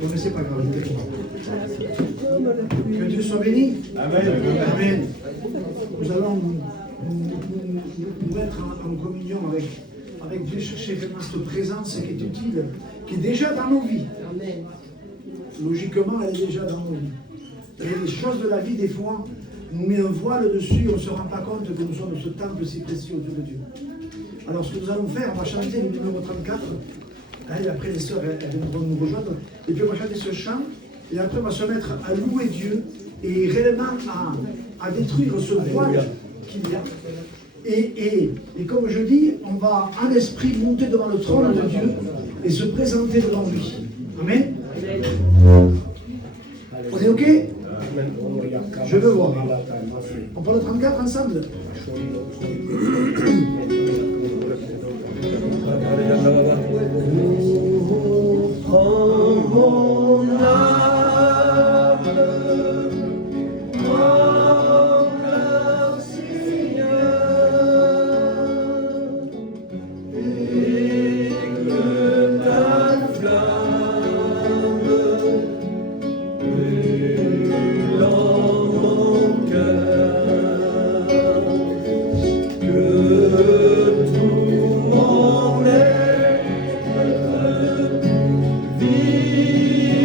Non, mais c'est pas grave, je vais voir. Que Dieu soit béni. Amen. Amen. Nous allons nous mettre en communion avec Dieu, chercher vraiment cette présence qui est utile, qui est déjà dans nos vies. Amen. Logiquement, elle est déjà dans nos vies. Et les choses de la vie, des fois, nous met un voile dessus, on ne se rend pas compte que nous sommes ce temple si précieux autour de Dieu. Alors, ce que nous allons faire, on va chanter le numéro 34. Et après, les sœurs, elles vont nous rejoindre. Et puis, on va chanter ce chant. Et après, on va se mettre à louer Dieu et réellement à détruire ce voile qu'il y a. Et comme je dis, on va en esprit monter devant le trône de Dieu et se présenter devant lui. Amen. On est OK? Je veux voir. On parle de 34 ensemble? Vie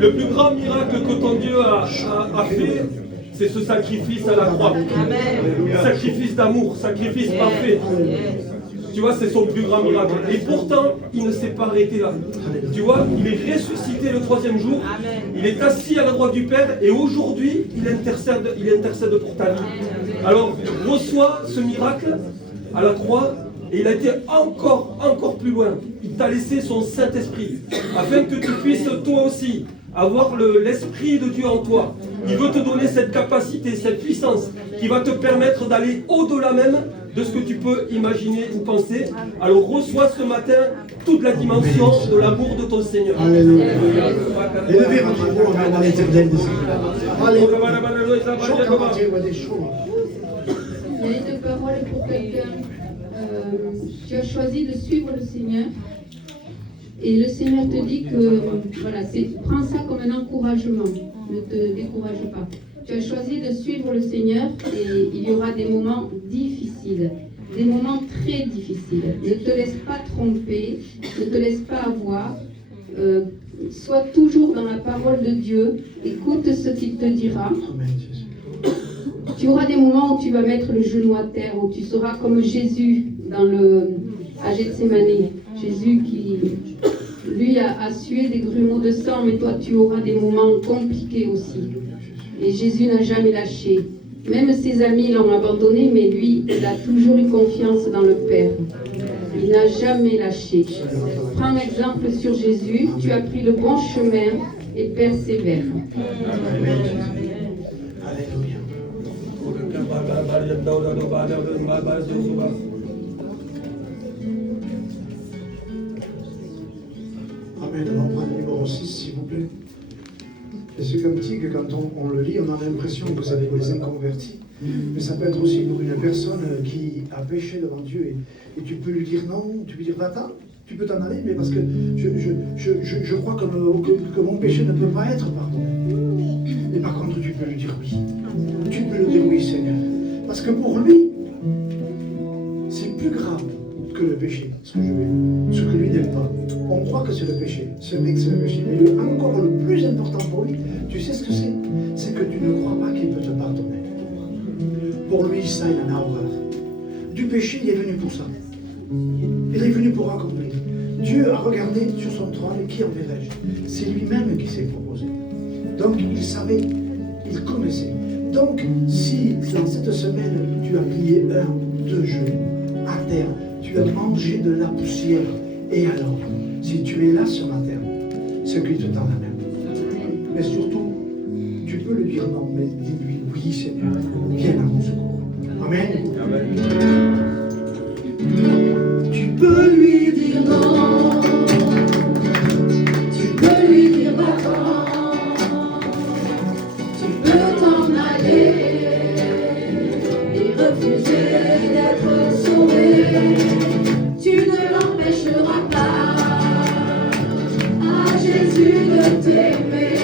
Le plus grand miracle que ton Dieu a fait, c'est ce sacrifice à la croix. Amen. Sacrifice d'amour, sacrifice parfait. Tu vois, c'est son plus grand miracle. Et pourtant, il ne s'est pas arrêté là. Tu vois, il est ressuscité le 3e jour. Amen. Il est assis à la droite du Père et aujourd'hui, il intercède pour ta vie. Alors, reçois ce miracle à la croix. Et il a été encore plus loin. Il t'a laissé son Saint-Esprit, afin que tu puisses toi aussi avoir l'Esprit de Dieu en toi. Il veut te donner cette capacité, cette puissance, qui va te permettre d'aller au-delà même de ce que tu peux imaginer ou penser. Alors reçois ce matin toute la dimension de l'amour de ton Seigneur. Alléluia. Élevez votre voix dans l'éternel des Alléluia. des choses. Il y a une parole pour quelqu'un. Tu as choisi de suivre le Seigneur. Et le Seigneur te dit que, voilà, prends ça comme un encouragement. Ne te décourage pas. Tu as choisi de suivre le Seigneur et il y aura des moments difficiles. Des moments très difficiles. Ne te laisse pas tromper. Ne te laisse pas avoir. Sois toujours dans la parole de Dieu. Écoute ce qu'il te dira. Amen, Jésus. Tu auras des moments où tu vas mettre le genou à terre, où tu seras comme Jésus à Gethsémani. Jésus qui, lui, a sué des grumeaux de sang, mais toi, tu auras des moments compliqués aussi. Et Jésus n'a jamais lâché. Même ses amis l'ont abandonné, mais lui, il a toujours eu confiance dans le Père. Il n'a jamais lâché. Prends exemple sur Jésus. Tu as pris le bon chemin et persévère. Alléluia. Amen. On va prendre le numéro 6, s'il vous plaît. Et ce cantique, quand on le lit, on a l'impression que ça fait des inconvertis. Mais ça peut être aussi pour une personne qui a péché devant Dieu. Et tu peux lui dire non, tu peux dire va-t'en, tu peux t'en aller, mais parce que je crois que mon péché ne peut pas être pardonné. Mais par contre, tu peux lui dire oui. Tu peux lui dire oui, Seigneur. Parce que pour lui, c'est plus grave que le péché, ce que lui n'aime pas. On croit que c'est le péché, c'est le péché. Mais encore le plus important pour lui, tu sais ce que c'est? C'est que tu ne crois pas qu'il peut te pardonner. Pour lui, ça, il en a horreur. Du péché, il est venu pour ça. Il est venu pour accomplir. Dieu a regardé sur son trône et qui enverrai-je? C'est lui-même qui s'est proposé. Donc, il savait, il connaissait. Donc, si dans cette semaine, tu as plié 1, 2 genoux à terre, tu as mangé de la poussière, et alors, si tu es là sur la terre, c'est qu'il te tend la main. Mais surtout, tu peux lui dire non, mais dis-lui oui, Seigneur, viens à mon secours. Amen. Tu peux lui dire non, tu peux lui dire va-t'en, tu peux t'en aller et refuser d'être sauvé. Tu ne l'empêcheras pas à Jésus de t'aimer.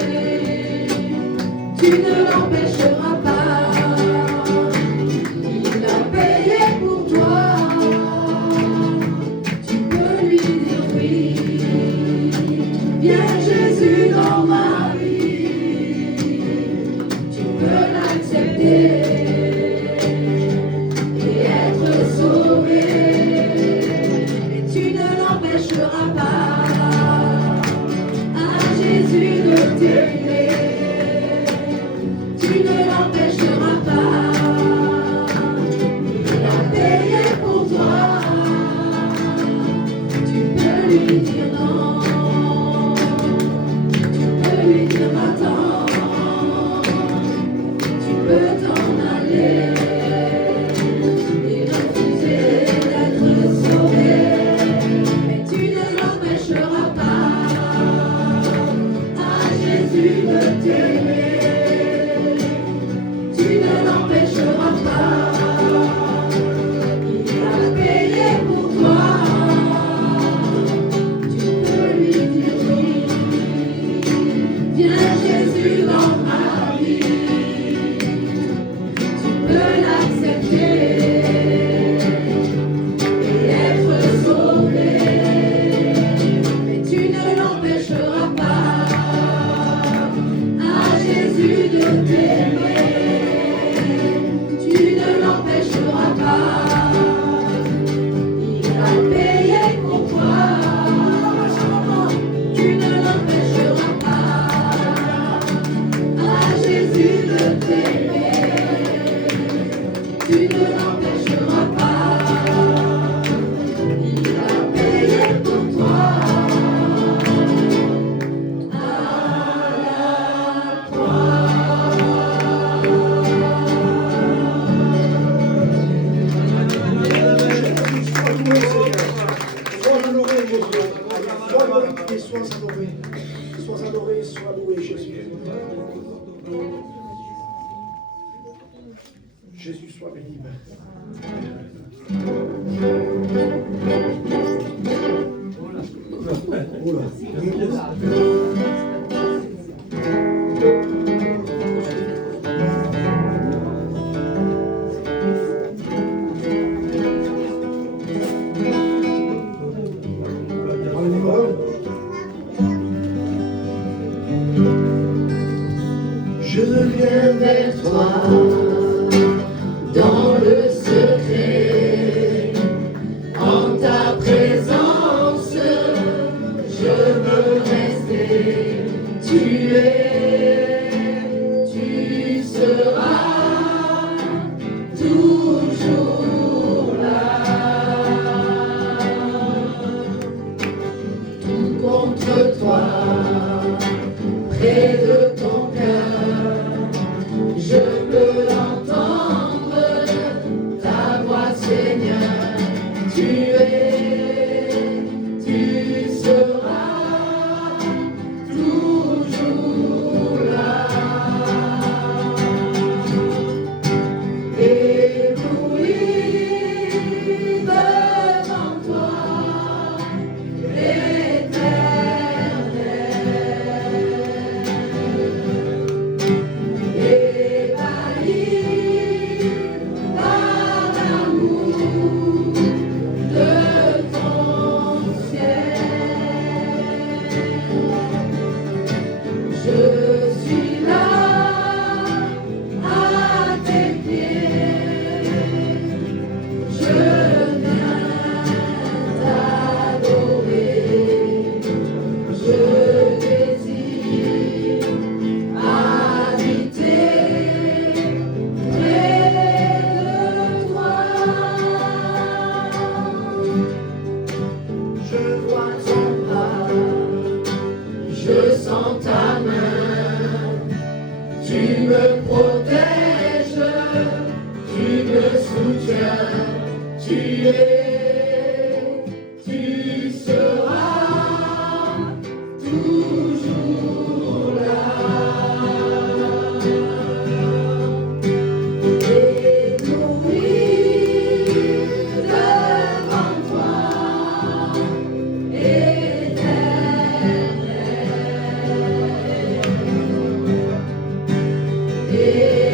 Tu ne l'empêcheras pas. Il a payé pour toi. Tu peux lui dire oui. Viens Jésus dans ma vie. Tu peux l'accepter et être sauvé. Et tu ne l'empêcheras pas à Jésus de t'aimer. Tu ne l'empêcheras pas. Il a payé pour toi. Tu peux lui dire non. Tu peux lui dire attends. Tu peux t'en aller et refuser d'être sauvé. Mais tu ne l'empêcheras pas à Jésus de t'aimer. Tu ne l'empêcheras pas. Il a payé pour toi. Tu peux lui dire oui. Viens Jésus dans ma vie. Tu peux l'accepter et être sauvé. Mais tu ne l'empêcheras pas à Jésus de t'aimer. Tu ne l'empêcheras pas. Il a payé pour toi. Tu ne l'empêcheras pas à Jésus de t'aimer. Tu ne l'empêcheras pas. Il a payé pour toi. À la croix. Jésus soit béni. Je viens vers toi dans le secret, en ta présence, je veux rester. Tu seras toujours là. Tout contre toi, près de ton cœur, je peux entendre ta voix, Seigneur. Tu seras toujours là. Ébloui devant toi,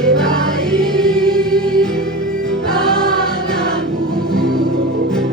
ébahi par l'amour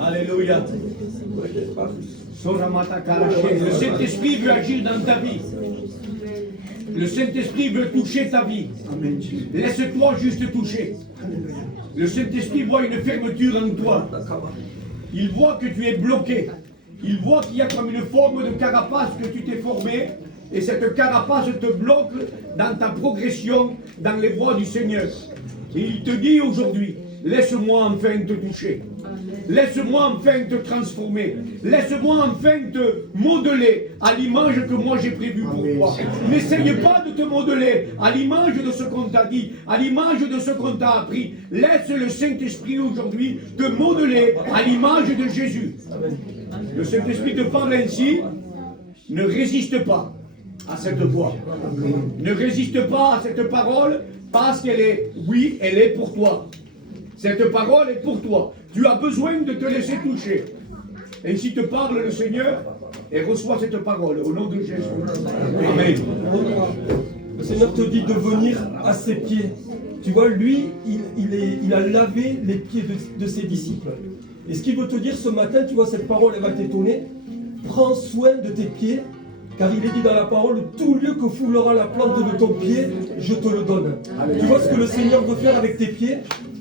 Alléluia. Le Saint-Esprit veut agir dans ta vie. Le Saint-Esprit veut toucher ta vie. Laisse-toi juste toucher. Le Saint-Esprit voit une fermeture en toi. Il voit que tu es bloqué. Il voit qu'il y a comme une forme de carapace que tu t'es formée. Et cette carapace te bloque dans ta progression dans les voies du Seigneur. Et il te dit aujourd'hui, laisse-moi enfin te toucher. Laisse-moi enfin te transformer. Laisse-moi enfin te modeler à l'image que moi j'ai prévue pour toi. N'essaye pas de te modeler à l'image de ce qu'on t'a dit, à l'image de ce qu'on t'a appris. Laisse le Saint-Esprit aujourd'hui te modeler à l'image de Jésus. Le Saint-Esprit te parle ainsi. Ne résiste pas à cette voix. Ne résiste pas à cette parole parce qu'elle est, oui, elle est pour toi. Cette parole est pour toi. Tu as besoin de te laisser toucher. Ainsi te parle le Seigneur et reçois cette parole au nom de Jésus. Amen. Le Seigneur te dit de venir à ses pieds. Tu vois, lui, il a lavé les pieds de ses disciples. Et ce qu'il veut te dire ce matin, tu vois, cette parole, elle va t'étonner. Prends soin de tes pieds, car il est dit dans la parole, tout lieu que foulera la plante de ton pied, je te le donne. Tu vois ce que le Seigneur veut faire avec tes pieds?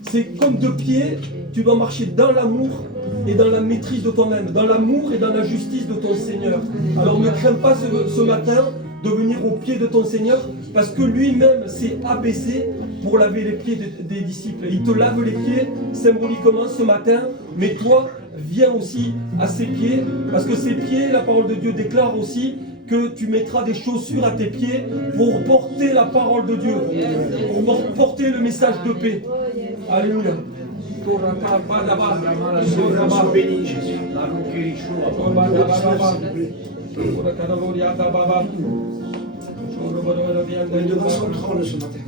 C'est comme deux pieds, tu dois marcher dans l'amour et dans la maîtrise de toi-même, dans l'amour et dans la justice de ton Seigneur. Alors ne crains pas ce matin de venir au pied de ton Seigneur, parce que lui-même s'est abaissé pour laver les pieds des disciples. Il te lave les pieds symboliquement ce matin, mais toi, viens aussi à ses pieds, parce que ses pieds, la parole de Dieu déclare aussi que tu mettras des chaussures à tes pieds pour porter la parole de Dieu, pour porter le message de paix. Alléluia. Sois béni, Jésus. On est devant son trône ce matin.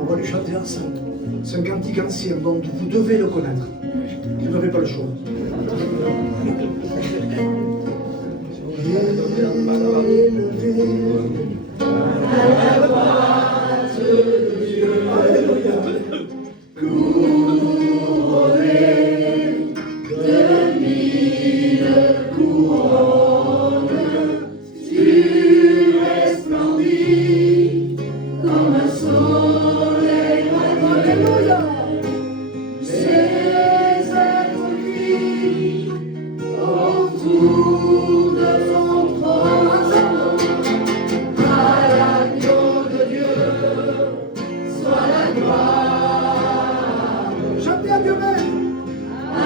On va lui chanter ensemble. C'est un cantique ancien, donc vous devez le connaître. Vous n'avez pas le choix. À la droite de Dieu, couronné de 1000 couronnes, tu resplendis comme un soleil. Alléluia. Ces êtres qui autour de ton trône, à l'agneau de Dieu soit la gloire. Chantez à Dieu même. À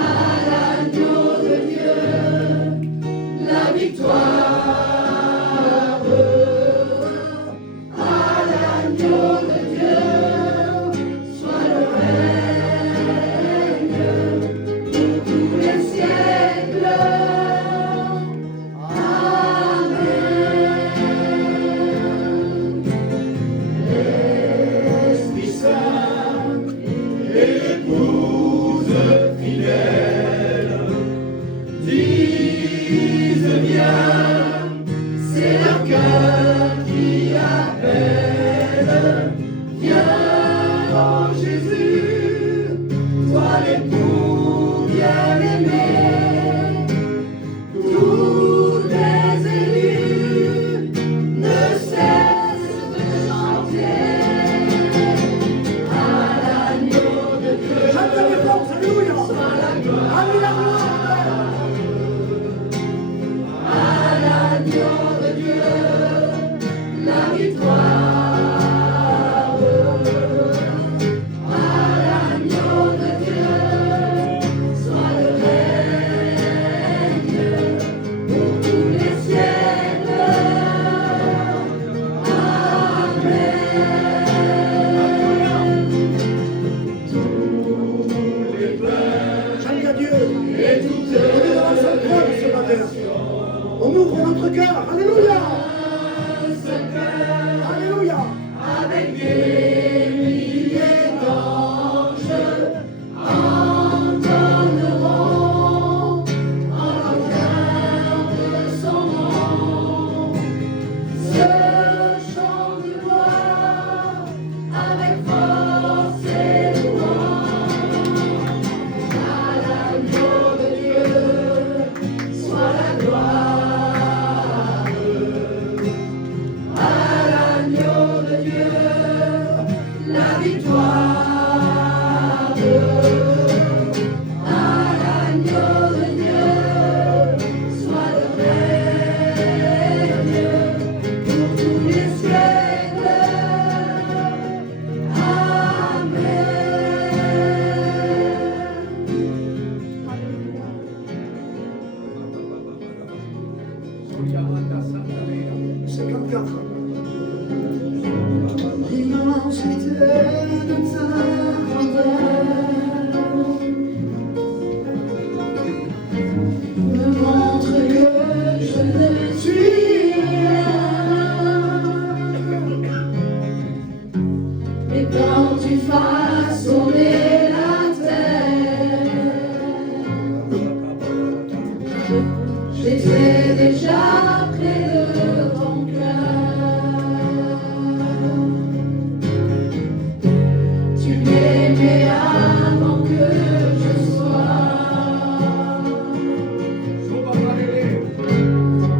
l'agneau de Dieu la victoire. À l'agneau de Dieu soit le règne pour tous les siècles. Esprit Saint, épouse fidèle, dise bien, c'est leur cœur qui appelle. Viens, oh Jésus, toi l'époux bien-aimé, tous les élus ne cessent de chanter à l'agneau de Dieu. Chantez avec force. Alléluia. Soit la gloire. Alléluia. À l'agneau de Dieu la victoire. À l'agneau de Dieu soit le règne pour tous les siècles. Chantez à Dieu. Et on est devant son trône ce matin. On ouvre notre cœur. Alléluia. Alléluia. Avec des milliers d'anges entendront en l'honneur de son nom ce chant de gloire avec force et louange. 54. L'immensité de ta grandeur me montre que je ne suis rien. Et quand tu façonnais la terre, j'étais déjà près de ton cœur. Tu m'aimais avant que je sois.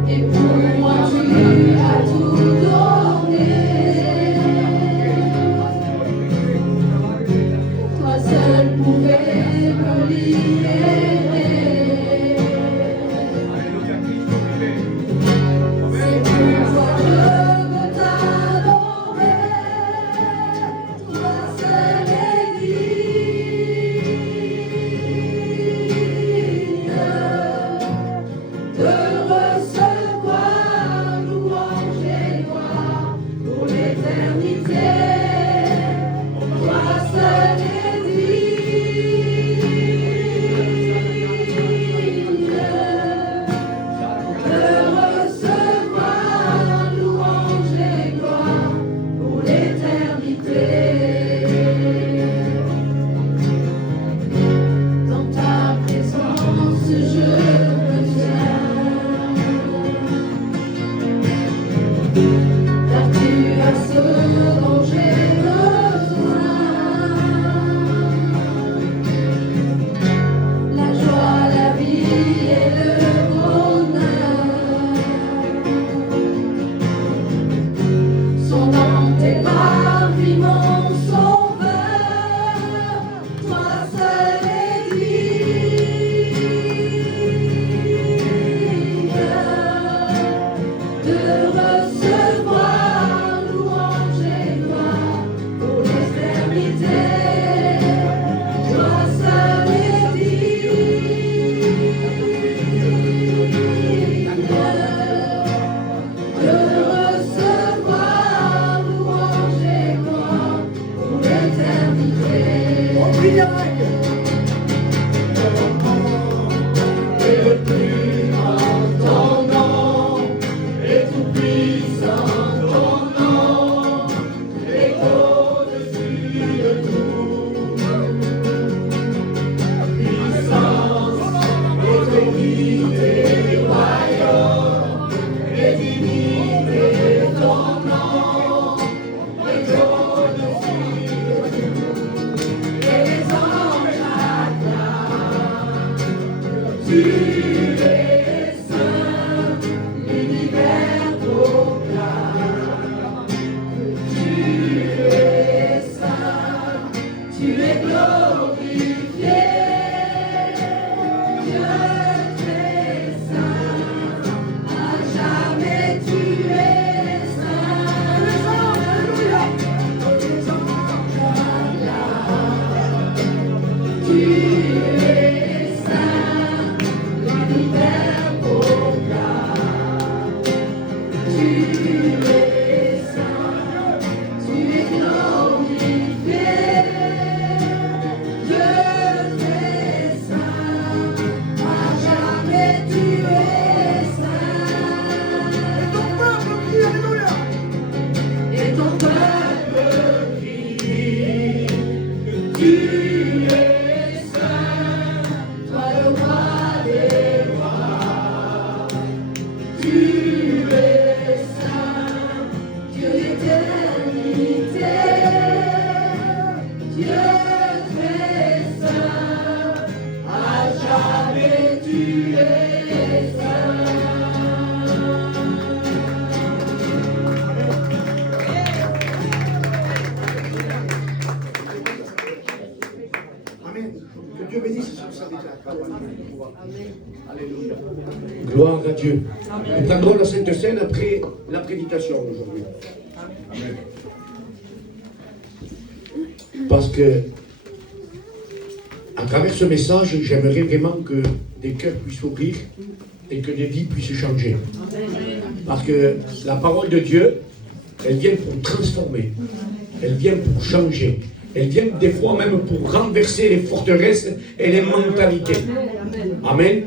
Et pour moi tu as tout donné. Toi seul pouvais me libérer. C'est pourquoi je veux t'adorer. Toi seul est digne de recevoir louange et gloire pour l'éternité. Toi seul est digne de recevoir louange et gloire pour l'éternité. Dans ta présence, je me tiens, car tu as ce dont j'ai besoin. La joie, la vie et le bonheur sont dans tes bras, vie mon sauveur. Toi seul est digne de recevoir louange et gloire pour l'éternité. Toi seul est digne de recevoir louange et gloire pour l'éternité. Et le plus grand ton nom, et tout puissant ton nom, est au-dessus de tout. Puissance, autorité, royaume, et dignité, ton nom est au-dessus de tout. Et les anges acclament. Tu es saint, l'univers proclame. Tu es saint, tu es glorifié. Dieu très saint, à jamais tu es saint. Les anges acclament. Tu es saint, l'univers proclame. Tu es saint, tu es glorifié. Dieu très saint, à jamais tu es saint. Et ton peuple crie, tu es saint, toi le roi des rois. Tu es saint, Dieu d'éternité. Dieu très saint, à jamais tu es saint. Amen. Que Dieu bénisse son serviteur. Alléluia. Gloire à Dieu. Nous prendrons la Sainte Seine après la prédication aujourd'hui. Amen. Parce que, à travers ce message, j'aimerais vraiment que des cœurs puissent s'ouvrir et que des vies puissent changer. Parce que la parole de Dieu, elle vient pour transformer. Elle vient pour changer. Elle vient des fois même pour renverser les forteresses et les mentalités. Amen.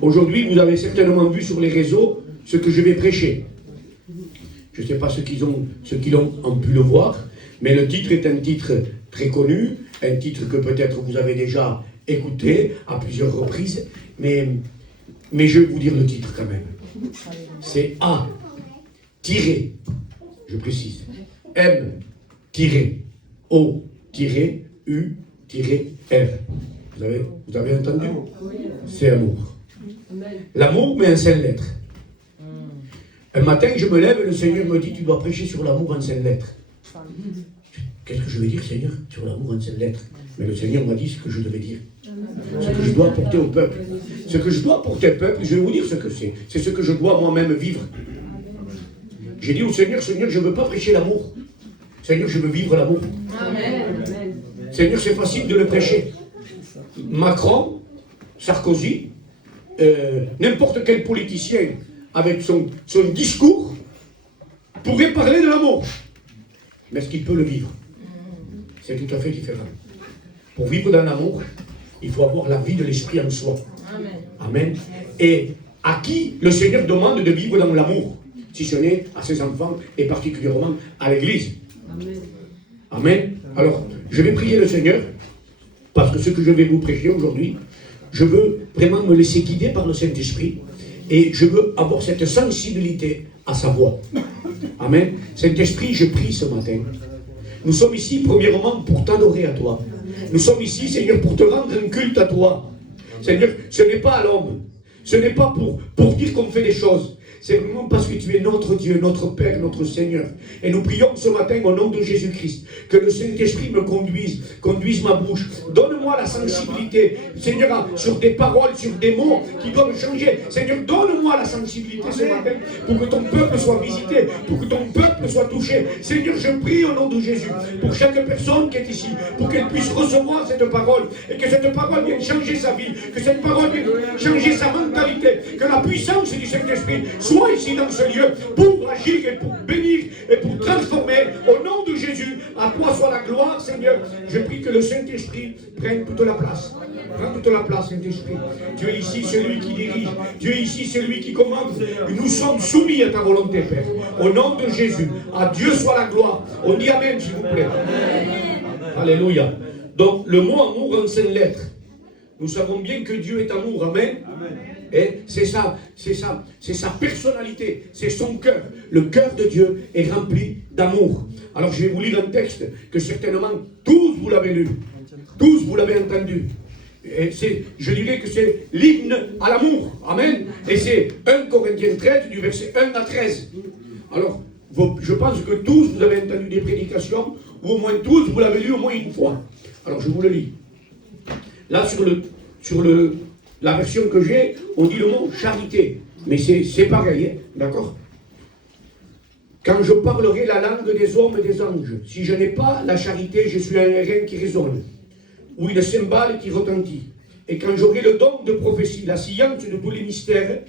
Aujourd'hui, vous avez certainement vu sur les réseaux ce que je vais prêcher. Je ne sais pas ceux qui ont pu le voir, mais le titre est un titre très connu, un titre que peut-être vous avez déjà écouté à plusieurs reprises, mais je vais vous dire le titre quand même. C'est A, je précise, M, O, U, R. Vous avez entendu? C'est amour. L'amour, mais en 5 lettres. Un matin, je me lève et le Seigneur me dit, tu dois prêcher sur l'amour en 5 lettres. Qu'est-ce que je vais dire, Seigneur, sur l'amour en 5 lettres? Mais le Seigneur m'a dit ce que je devais dire. Ce que je dois apporter au peuple. Ce que je dois apporter au peuple, je vais vous dire ce que c'est. C'est ce que je dois moi-même vivre. J'ai dit au Seigneur, Seigneur, je ne veux pas prêcher l'amour. Seigneur, je veux vivre l'amour. Seigneur, c'est facile de le prêcher. Macron, Sarkozy, n'importe quel politicien avec son discours pourrait parler de l'amour. Mais est-ce qu'il peut le vivre? C'est tout à fait différent. Pour vivre dans l'amour, il faut avoir la vie de l'esprit en soi. Amen. Et à qui le Seigneur demande de vivre dans l'amour? Si ce n'est à ses enfants et particulièrement à l'Église. Amen. Alors, je vais prier le Seigneur, parce que ce que je vais vous prêcher aujourd'hui, je veux vraiment me laisser guider par le Saint-Esprit, et je veux avoir cette sensibilité à sa voix. Amen. Saint-Esprit, je prie ce matin. Nous sommes ici, premièrement, pour t'adorer à toi. Nous sommes ici, Seigneur, pour te rendre un culte à toi. Seigneur, ce n'est pas à l'homme. Ce n'est pas pour dire qu'on fait des choses. C'est vraiment parce que tu es notre Dieu, notre Père, notre Seigneur. Et nous prions ce matin au nom de Jésus-Christ, que le Saint-Esprit me conduise ma bouche. Donne-moi la sensibilité, Seigneur, sur des paroles, sur des mots qui doivent changer. Seigneur, donne-moi la sensibilité ce matin pour que ton peuple soit visité, pour que ton peuple soit touché. Seigneur, je prie au nom de Jésus, pour chaque personne qui est ici, pour qu'elle puisse recevoir cette parole, et que cette parole vienne changer sa vie, que cette parole vienne changer sa mentalité, que la puissance du Saint-Esprit soit ici dans ce lieu pour agir et pour bénir et pour transformer. Au nom de Jésus, à toi soit la gloire, Seigneur. Je prie que le Saint-Esprit prenne toute la place. Prends toute la place, Saint-Esprit. Tu es ici celui qui dirige. Tu es ici celui qui commande. Nous sommes soumis à ta volonté, Père. Au nom de Jésus, à Dieu soit la gloire. On dit Amen, s'il vous plaît. Alléluia. Donc, le mot amour en 5 lettres. Nous savons bien que Dieu est amour. Amen. Et c'est ça, c'est sa personnalité, c'est son cœur. Le cœur de Dieu est rempli d'amour. Alors je vais vous lire un texte que certainement tous vous l'avez lu, tous vous l'avez entendu. Et je dirais que c'est l'hymne à l'amour. Amen. Et c'est 1 Corinthiens 13 du verset 1 à 13. Alors, je pense que tous vous avez entendu des prédications, ou au moins tous vous l'avez lu au moins une fois. Alors je vous le lis. Là sur la version que j'ai, on dit le mot charité. Mais c'est pareil, hein, d'accord? Quand je parlerai la langue des hommes et des anges, si je n'ai pas la charité, je suis un airain qui résonne, ou une cymbale qui retentit. Et quand j'aurai le don de prophétie, la science de tous les mystères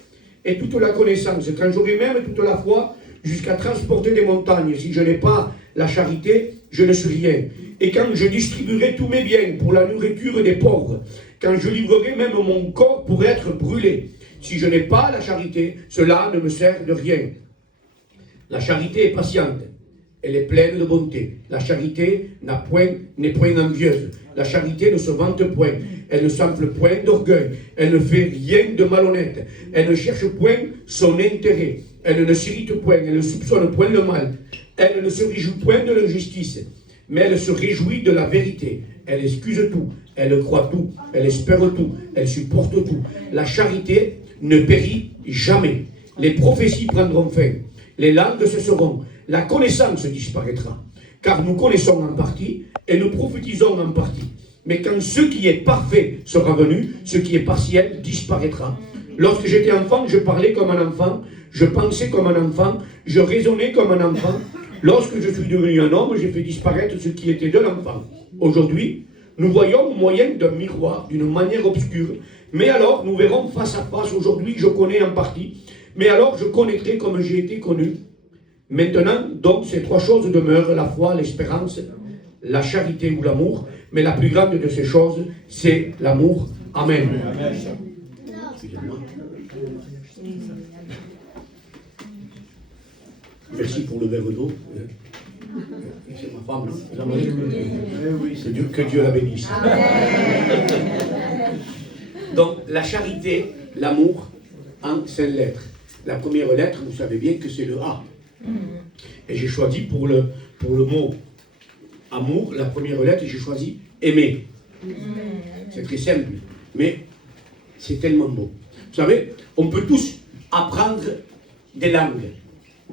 et toute la connaissance, quand j'aurai même toute la foi jusqu'à transporter des montagnes, si je n'ai pas la charité, je ne suis rien. Et quand je distribuerai tous mes biens pour la nourriture des pauvres, quand je livrerai même mon corps pour être brûlé, si je n'ai pas la charité, cela ne me sert de rien. La charité est patiente, elle est pleine de bonté. La charité n'est point envieuse. La charité ne se vante point, elle ne s'enfle point d'orgueil, elle ne fait rien de malhonnête, elle ne cherche point son intérêt, elle ne s'irrite point, elle ne soupçonne point le mal, elle ne se réjouit point de l'injustice, mais elle se réjouit de la vérité. Elle excuse tout, elle croit tout, elle espère tout, elle supporte tout. La charité ne périt jamais. Les prophéties prendront fin, les langues cesseront, la connaissance disparaîtra. Car nous connaissons en partie et nous prophétisons en partie. Mais quand ce qui est parfait sera venu, ce qui est partiel disparaîtra. Lorsque j'étais enfant, je parlais comme un enfant, je pensais comme un enfant, je raisonnais comme un enfant. Lorsque je suis devenu un homme, j'ai fait disparaître ce qui était de l'enfant. Aujourd'hui, nous voyons au moyen d'un miroir, d'une manière obscure. Mais alors, nous verrons face à face. Aujourd'hui, je connais en partie. Mais alors je connaîtrai comme j'ai été connu. Maintenant, donc, ces 3 choses demeurent, la foi, l'espérance, la charité ou l'amour. Mais la plus grande de ces choses, c'est l'amour. Amen. Excusez-moi. Merci pour le verre d'eau. C'est ma femme, c'est Dieu, que Dieu la bénisse. Donc, la charité, l'amour, en 5 lettres. La première lettre, vous savez bien que c'est le A. Et j'ai choisi pour le mot amour, la première lettre, j'ai choisi aimer. C'est très simple, mais c'est tellement beau. Vous savez, on peut tous apprendre des langues.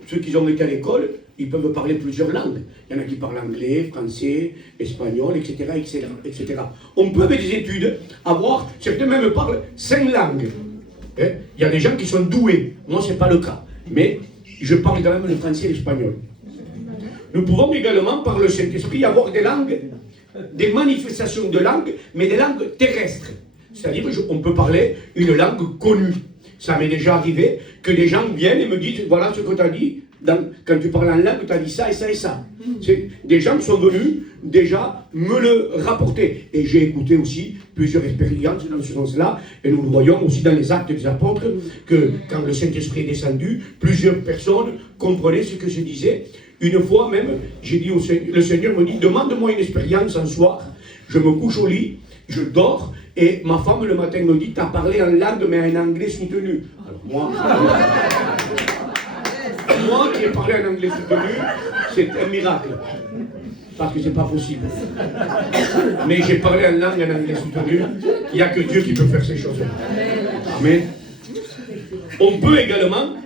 Ceux qui ont été à l'école, ils peuvent parler plusieurs langues. Il y en a qui parlent anglais, français, espagnol, etc., etc., etc. On peut, avec des études, avoir, certains même parlent 5 langues. Il y a des gens qui sont doués. Moi, ce n'est pas le cas. Mais je parle quand même le français et l'espagnol. Nous pouvons également, par le Saint-Esprit, avoir des langues, des manifestations de langues, mais des langues terrestres. C'est-à-dire qu'on peut parler une langue connue. Ça m'est déjà arrivé que des gens viennent et me disent, voilà ce que tu as dit, quand tu parles en langue, tu as dit ça et ça et ça. Des gens sont venus déjà me le rapporter. Et j'ai écouté aussi plusieurs expériences dans ce sens-là, et nous le voyons aussi dans les actes des apôtres, que quand le Saint-Esprit est descendu, plusieurs personnes comprenaient ce que je disais. Une fois même, j'ai dit le Seigneur me dit, demande-moi une expérience un soir, je me couche au lit, je dors, et ma femme le matin me dit, tu as parlé en langue mais en anglais soutenu. Alors moi qui ai parlé en anglais soutenu, c'est un miracle. Parce que c'est pas possible. Mais j'ai parlé en langue en anglais soutenu, il n'y a que Dieu qui peut faire ces choses-là. Amen. On peut également,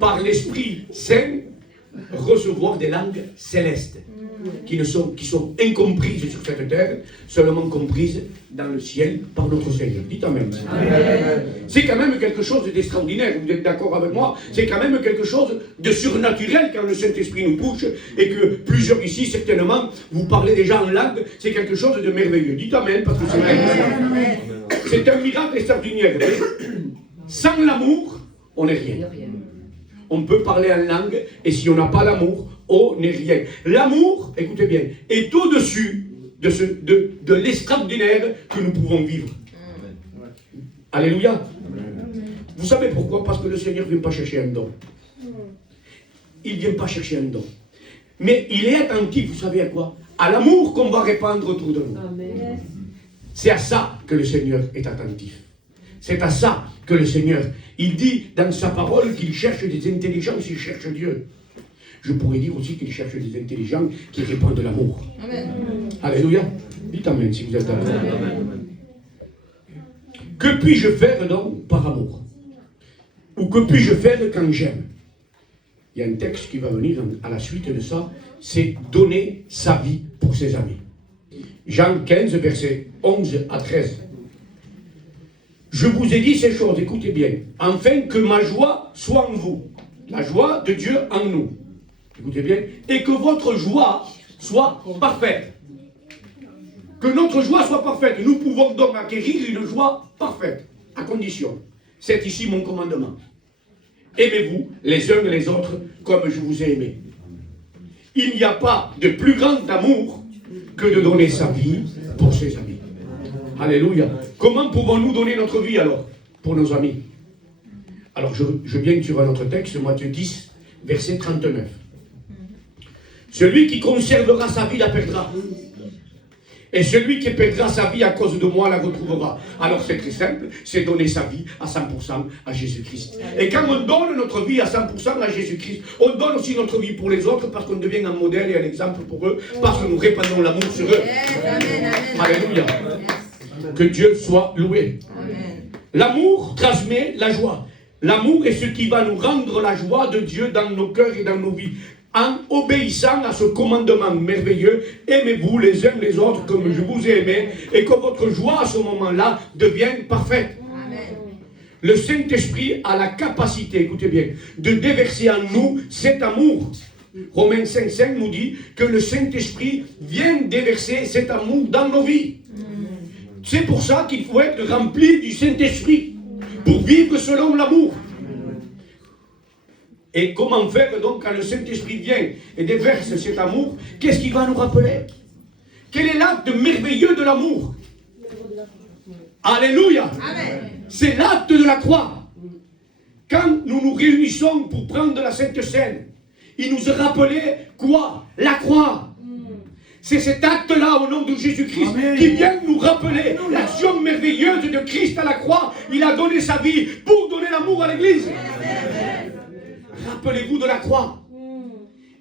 par l'Esprit Saint, recevoir des langues célestes qui sont incomprises sur cette terre, seulement comprises dans le ciel par notre Seigneur. Dites Amen. C'est quand même quelque chose d'extraordinaire, vous êtes d'accord avec moi? C'est quand même quelque chose de surnaturel quand le Saint-Esprit nous touche et que plusieurs ici, certainement, vous parlez déjà en langue, c'est quelque chose de merveilleux. Dites Amen, parce que c'est merveilleux. C'est un miracle extraordinaire. Sans l'amour, on n'est rien. On peut parler en langue, et si on n'a pas l'amour, on n'est rien. L'amour, écoutez bien, est au-dessus de l'extraordinaire que nous pouvons vivre. Alléluia. Vous savez pourquoi? Parce que le Seigneur ne vient pas chercher un don. Il ne vient pas chercher un don. Mais il est attentif, vous savez à quoi? À l'amour qu'on va répandre autour de nous. C'est à ça que le Seigneur est attentif. C'est à ça que le Seigneur, il dit dans sa parole qu'il cherche des intelligences, il cherche Dieu. Je pourrais dire aussi qu'il cherche des intelligents qui répandent de l'amour. Alléluia. Dites Amen si vous êtes d'accord. Que puis-je faire donc par amour? Ou que puis-je faire quand j'aime? Il y a un texte qui va venir à la suite de ça, c'est donner sa vie pour ses amis. Jean 15, versets 11 à 13. Je vous ai dit ces choses, écoutez bien, afin que ma joie soit en vous, la joie de Dieu en nous, écoutez bien, et que votre joie soit parfaite. Que notre joie soit parfaite. Nous pouvons donc acquérir une joie parfaite, à condition. C'est ici mon commandement. Aimez-vous les uns les autres comme je vous ai aimé. Il n'y a pas de plus grand amour que de donner sa vie pour ses amis. Alléluia. Comment pouvons-nous donner notre vie alors pour nos amis? Alors je viens sur un autre texte, Matthieu 10, verset 39. Celui qui conservera sa vie la perdra. Et celui qui perdra sa vie à cause de moi la retrouvera. Alors c'est très simple, c'est donner sa vie à 100% à Jésus-Christ. Et quand on donne notre vie à 100% à Jésus-Christ, on donne aussi notre vie pour les autres parce qu'on devient un modèle et un exemple pour eux, parce que nous répandons l'amour sur eux. Alléluia. Que Dieu soit loué. L'amour transmet la joie. L'amour est ce qui va nous rendre la joie de Dieu dans nos cœurs et dans nos vies. En obéissant à ce commandement merveilleux, aimez-vous les uns les autres comme je vous ai aimé, et que votre joie à ce moment-là devienne parfaite. Amen. Le Saint-Esprit a la capacité, écoutez bien, de déverser en nous cet amour. Romains 5,5 nous dit que le Saint-Esprit vient déverser cet amour dans nos vies. C'est pour ça qu'il faut être rempli du Saint-Esprit, pour vivre selon l'amour. Et comment faire donc quand le Saint-Esprit vient et déverse cet amour? Qu'est-ce qu'il va nous rappeler? Quel est l'acte merveilleux de l'amour? Alléluia. C'est l'acte de la croix. Quand nous nous réunissons pour prendre la Sainte Seine, il nous a rappelé quoi? La croix. C'est cet acte-là, au nom de Jésus-Christ, qui vient nous rappeler l'action merveilleuse de Christ à la croix. Il a donné sa vie pour donner l'amour à l'Église. Rappelez-vous de la croix.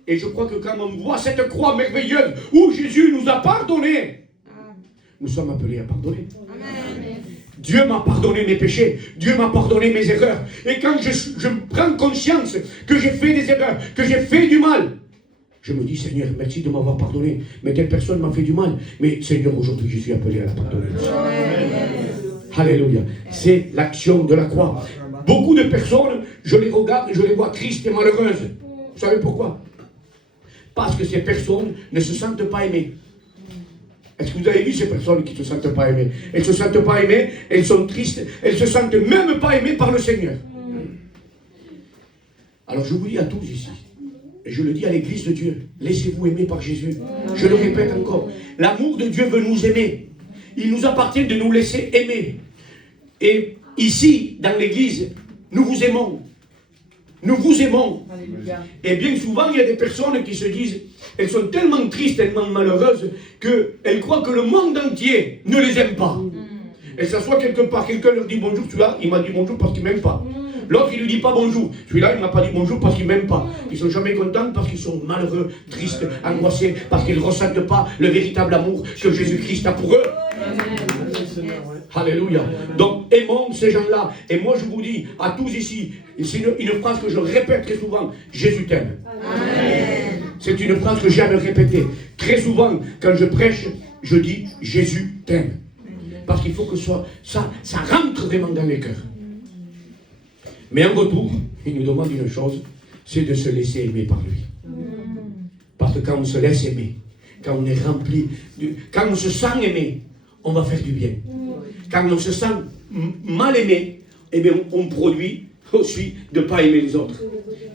Et je crois que quand on voit cette croix merveilleuse où Jésus nous a pardonné, nous sommes appelés à pardonner. Dieu m'a pardonné mes péchés, Dieu m'a pardonné mes erreurs. Et quand je prends conscience que j'ai fait des erreurs, que j'ai fait du mal, je me dis, Seigneur, merci de m'avoir pardonné. Mais telle personne m'a fait du mal. Mais Seigneur, aujourd'hui, je suis appelé à la pardonner. Alléluia. C'est l'action de la croix. Beaucoup de personnes, je les regarde et je les vois tristes et malheureuses. Vous savez pourquoi? Parce que ces personnes ne se sentent pas aimées. Est-ce que vous avez vu ces personnes qui ne se sentent pas aimées? Elles ne se sentent pas aimées, elles sont tristes, elles ne se sentent même pas aimées par le Seigneur. Alors je vous dis à tous ici, et je le dis à l'Église de Dieu, laissez-vous aimer par Jésus. Je le répète encore, l'amour de Dieu veut nous aimer. Il nous appartient de nous laisser aimer. Et ici, dans l'Église, nous vous aimons. Nous vous aimons. Alléluia. Et bien souvent, il y a des personnes qui se disent, elles sont tellement tristes, tellement malheureuses, qu'elles croient que le monde entier ne les aime pas. Elles s'assoient quelque part, quelqu'un leur dit bonjour, celui-là, il m'a dit bonjour parce qu'il ne m'aime pas. L'autre, il ne lui dit pas bonjour. Celui-là, il ne m'a pas dit bonjour parce qu'il ne m'aime pas. Ils ne sont jamais contents parce qu'ils sont malheureux, tristes, angoissés, parce qu'ils ne ressentent pas le véritable amour que Jésus-Christ a pour eux. Alléluia. Donc, aimons ces gens-là. Et moi, je vous dis à tous ici, c'est une phrase que je répète très souvent, Jésus t'aime. C'est une phrase que j'aime répéter. Très souvent, quand je prêche, je dis, Jésus t'aime. Parce qu'il faut que ça rentre vraiment dans les cœurs. Mais en retour, il nous demande une chose, c'est de se laisser aimer par lui. Parce que quand on se laisse aimer, quand on est rempli, quand on se sent aimé, on va faire du bien. Quand on se sent mal aimé, eh bien on produit aussi de ne pas aimer les autres.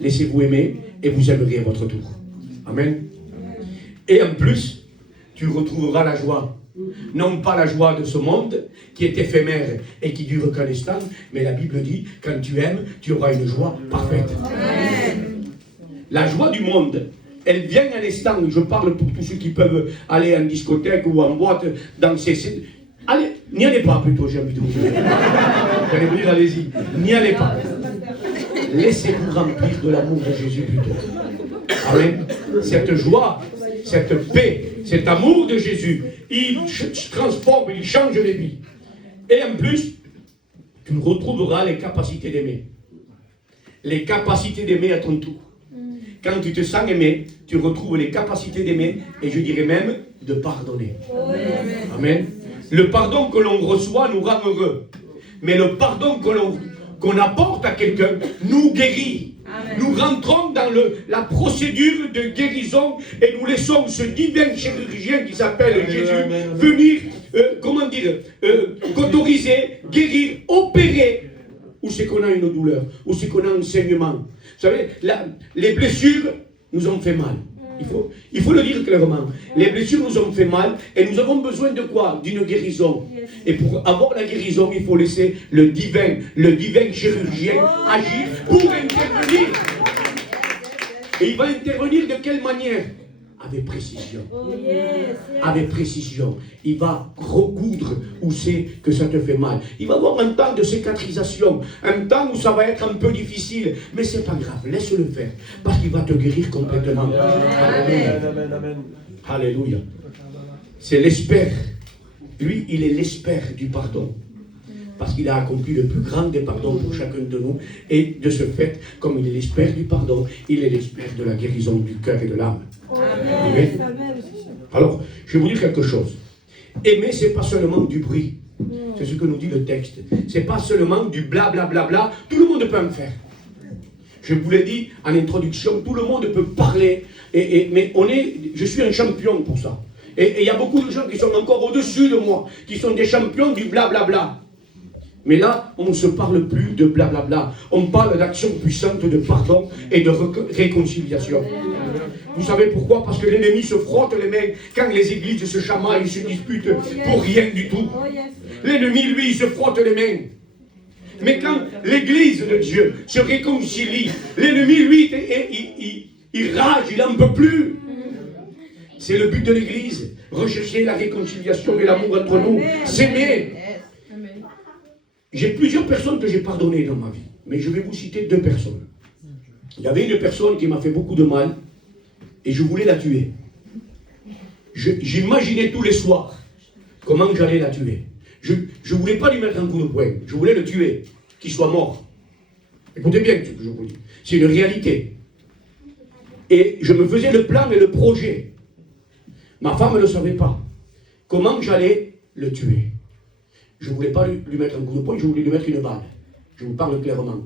Laissez-vous aimer et vous aimerez à votre tour. Amen. Et en plus, tu retrouveras la joie. Non pas la joie de ce monde qui est éphémère et qui dure qu'un instant, mais la Bible dit, quand tu aimes, tu auras une joie parfaite. Amen. La joie du monde, elle vient à l'instant. Je parle pour tous ceux qui peuvent aller en discothèque ou en boîte, dans ces... Allez, n'y allez pas plutôt, j'ai envie de vous dire. J'allais vous dire, allez-y, n'y allez pas. Laissez-vous remplir de l'amour de Jésus plutôt. Amen. Cette joie, cette paix, cet amour de Jésus, il transforme, il change les vies. Et en plus, tu retrouveras les capacités d'aimer. Les capacités d'aimer à ton tour. Quand tu te sens aimé, tu retrouves les capacités d'aimer, et je dirais même de pardonner. Amen. Le pardon que l'on reçoit nous rend heureux. Mais le pardon qu'on apporte à quelqu'un nous guérit. Amen. Nous rentrons dans la procédure de guérison et nous laissons ce divin chirurgien qui s'appelle Jésus venir, qu'autoriser, guérir, opérer où c'est qu'on a une douleur, où c'est qu'on a un saignement. Vous savez, les blessures nous ont fait mal. Il faut le dire clairement. Les blessures nous ont fait mal et nous avons besoin de quoi? D'une guérison. Et pour avoir la guérison, il faut laisser le divin chirurgien agir pour intervenir. Et il va intervenir de quelle manière? Avec précision. Avec précision. Il va recoudre où c'est que ça te fait mal. Il va avoir un temps de cicatrisation, un temps où ça va être un peu difficile, mais c'est pas grave, laisse-le faire, parce qu'il va te guérir complètement. Amen. Amen. Alléluia. C'est l'espère. Lui, il est l'espère du pardon. Parce qu'il a accompli le plus grand des pardons pour chacun de nous. Et de ce fait, comme il est l'espère du pardon, il est l'espère de la guérison du cœur et de l'âme. Amen. Alors, je vais vous dire quelque chose. Aimer, ce n'est pas seulement du bruit. C'est ce que nous dit le texte. Ce n'est pas seulement du blablabla. Tout le monde peut en faire. Je vous l'ai dit en introduction, tout le monde peut parler. Mais je suis un champion pour ça. Et il y a beaucoup de gens qui sont encore au-dessus de moi, qui sont des champions du blablabla. Mais là, on ne se parle plus de blablabla. On parle d'action puissante de pardon et de réconciliation. Vous savez pourquoi? Parce que l'ennemi se frotte les mains quand les églises se chamaillent, se disputent pour rien du tout. L'ennemi, lui, il se frotte les mains. Mais quand l'église de Dieu se réconcilie, l'ennemi, lui, il rage, il n'en peut plus. C'est le but de l'église. Rechercher la réconciliation et l'amour entre nous. S'aimer. J'ai plusieurs personnes que j'ai pardonnées dans ma vie. Mais je vais vous citer 2 personnes. Il y avait une personne qui m'a fait beaucoup de mal. Et je voulais la tuer. J'imaginais tous les soirs comment j'allais la tuer. Je ne voulais pas lui mettre un coup de poing. Je voulais le tuer, qu'il soit mort. Écoutez bien ce que je vous dis. C'est une réalité. Et je me faisais le plan et le projet. Ma femme ne le savait pas. Comment j'allais le tuer. Je ne voulais pas lui mettre un coup de poing, je voulais lui mettre une balle. Je vous parle clairement.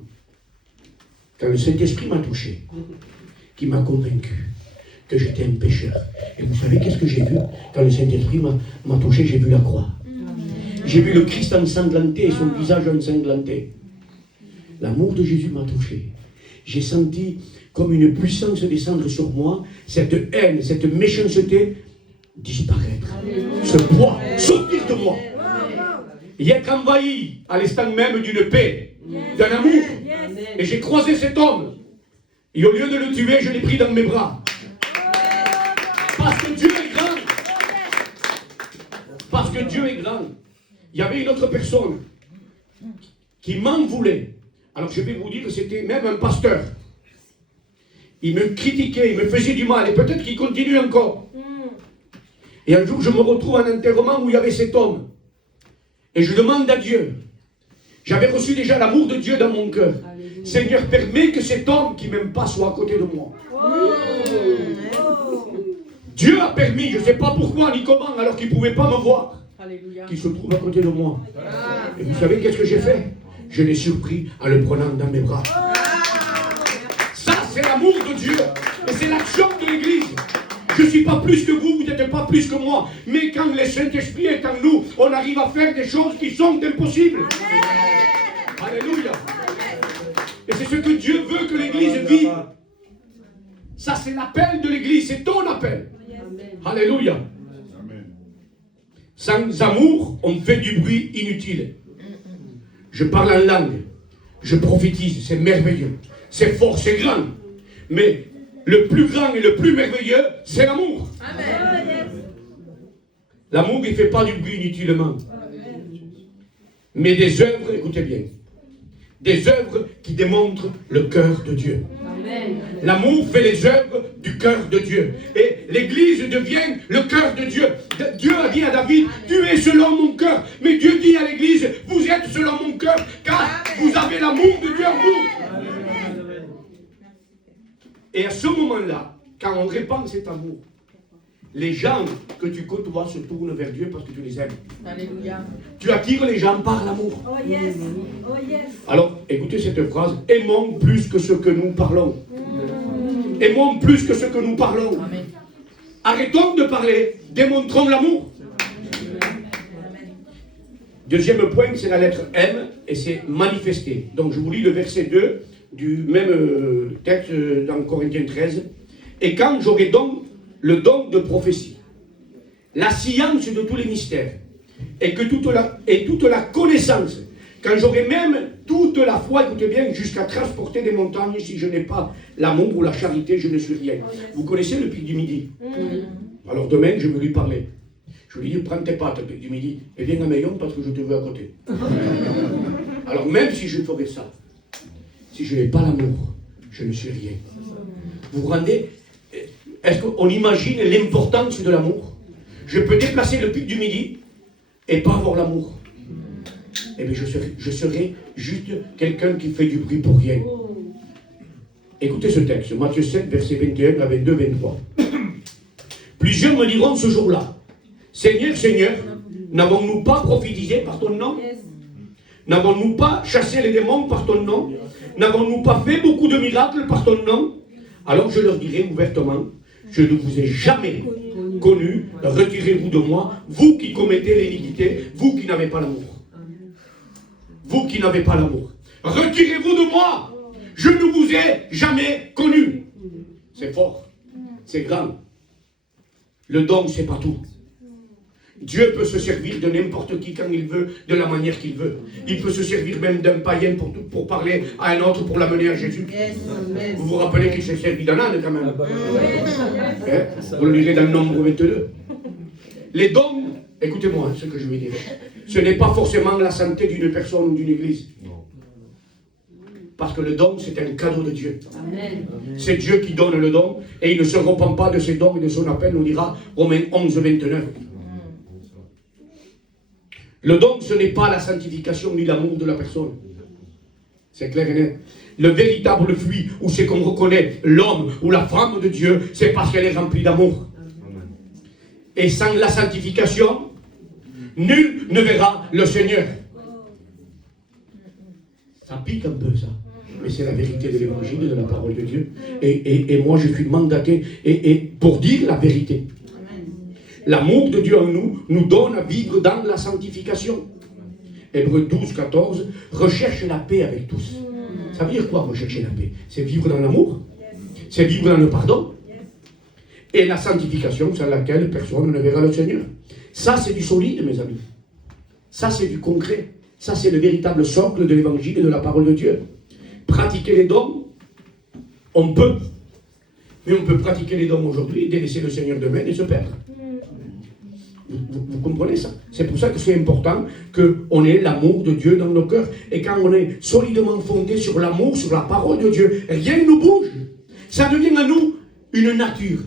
Quand le Saint-Esprit m'a touché, qui m'a convaincu que j'étais un pécheur. Et vous savez qu'est-ce que j'ai vu? Quand le Saint-Esprit m'a touché, j'ai vu la croix. J'ai vu le Christ ensanglanté et son visage ensanglanté. L'amour de Jésus m'a touché. J'ai senti comme une puissance descendre sur moi, cette haine, cette méchanceté disparaître. Ce poids sortir de moi. Et être envahi à l'instant même d'une paix, d'un amour. Et j'ai croisé cet homme. Et au lieu de le tuer, je l'ai pris dans mes bras. Parce que Dieu est grand. Parce que Dieu est grand. Il y avait une autre personne qui m'en voulait. Alors je vais vous dire que c'était même un pasteur. Il me critiquait, il me faisait du mal, et peut-être qu'il continue encore. Et un jour, je me retrouve à un enterrement où il y avait cet homme. Et je demande à Dieu. J'avais reçu déjà l'amour de Dieu dans mon cœur. Seigneur, permets que cet homme qui ne m'aime pas soit à côté de moi. Dieu a permis, je ne sais pas pourquoi ni comment, alors qu'il ne pouvait pas me voir, qu'il se trouve à côté de moi. Et vous savez qu'est-ce que j'ai fait? Je l'ai surpris en le prenant dans mes bras. Ça, c'est l'amour de Dieu. Et c'est l'action de l'Église. Je ne suis pas plus que vous, vous n'êtes pas plus que moi. Mais quand le Saint-Esprit est en nous, on arrive à faire des choses qui sont impossibles. Alléluia. Et c'est ce que Dieu veut que l'Église vive. Ça, c'est l'appel de l'Église, c'est ton appel. Alléluia. Sans amour, on fait du bruit inutile. Je parle en langue, je prophétise, c'est merveilleux, c'est fort, c'est grand. Mais le plus grand et le plus merveilleux, c'est l'amour. L'amour, il ne fait pas du bruit inutilement. Mais des œuvres, écoutez bien, des œuvres qui démontrent le cœur de Dieu. L'amour fait les œuvres du cœur de Dieu. Et l'Église devient le cœur de Dieu. Dieu a dit à David, tu es selon mon cœur. Mais Dieu dit à l'Église, vous êtes selon mon cœur, car vous avez l'amour de Dieu en vous. Et à ce moment-là, quand on répand cet amour, les gens que tu côtoies se tournent vers Dieu parce que tu les aimes. Alléluia. Tu attires les gens par l'amour. Oh yes. Oh yes. Alors, écoutez cette phrase. Aimons plus que ce que nous parlons. Aimons plus que ce que nous parlons. Amen. Arrêtons de parler. Démontrons l'amour. Deuxième point, c'est la lettre M et c'est manifester. Donc, je vous lis le verset 2 du même texte dans Corinthiens 13. Et quand j'aurai donc le don de prophétie, la science de tous les mystères, et toute la connaissance, quand j'aurai même toute la foi, écoutez bien, jusqu'à transporter des montagnes, si je n'ai pas l'amour ou la charité, je ne suis rien. Vous connaissez le pic du midi? Alors demain, je vais lui parler. Je lui dis, prends tes pattes, pic du midi, et viens à Meillon parce que je te veux à côté. Alors même si je ferais ça, si je n'ai pas l'amour, je ne suis rien. Vous vous rendez? Est-ce qu'on imagine l'importance de l'amour? Je peux déplacer le pic du midi et pas avoir l'amour. Eh bien, je serai juste quelqu'un qui fait du bruit pour rien. Écoutez ce texte, Matthieu 7, versets 21 à 22, 23. Plusieurs me diront ce jour-là, Seigneur, Seigneur, n'avons-nous pas prophétisé par ton nom? N'avons-nous pas chassé les démons par ton nom? N'avons-nous pas fait beaucoup de miracles par ton nom? Alors je leur dirai ouvertement, je ne vous ai jamais connu, retirez-vous de moi, vous qui commettez l'iniquité, vous qui n'avez pas l'amour. vous qui n'avez pas l'amour. Retirez-vous de moi, je ne vous ai jamais connu. C'est fort, c'est grand. Le don, c'est pas tout. Dieu peut se servir de n'importe qui quand il veut, de la manière qu'il veut. Il peut se servir même d'un païen pour parler à un autre, pour l'amener à Jésus. Vous vous rappelez qu'il s'est servi d'un âne quand même. Hein? Vous le lirez dans Nombre 22. Les dons, écoutez-moi ce que je vais dire. Ce n'est pas forcément la santé d'une personne ou d'une église. Parce que le don, c'est un cadeau de Dieu. C'est Dieu qui donne le don et il ne se repent pas de ses dons et de son appel, nous dira Romains 11, 29. Le don, ce n'est pas la sanctification ni l'amour de la personne. C'est clair et net. Le véritable fruit, où c'est qu'on reconnaît l'homme ou la femme de Dieu, c'est parce qu'elle est remplie d'amour. Et sans la sanctification, nul ne verra le Seigneur. Ça pique un peu ça. Mais c'est la vérité de l'évangile, de la parole de Dieu. Et moi, je suis mandaté pour dire la vérité. L'amour de Dieu en nous donne à vivre dans la sanctification. Hébreux 12, 14, recherche la paix avec tous. Ça veut dire quoi, rechercher la paix? C'est vivre dans l'amour, c'est vivre dans le pardon, et la sanctification, sans laquelle personne ne verra le Seigneur. Ça, c'est du solide, mes amis. Ça, c'est du concret. Ça, c'est le véritable socle de l'évangile et de la parole de Dieu. Pratiquer les dons, on peut. Mais on peut pratiquer les dons aujourd'hui, délaisser le Seigneur demain et se perdre. Vous comprenez ça? C'est pour ça que c'est important qu'on ait l'amour de Dieu dans nos cœurs. Et quand on est solidement fondé sur l'amour, sur la parole de Dieu, rien ne nous bouge. Ça devient à nous une nature.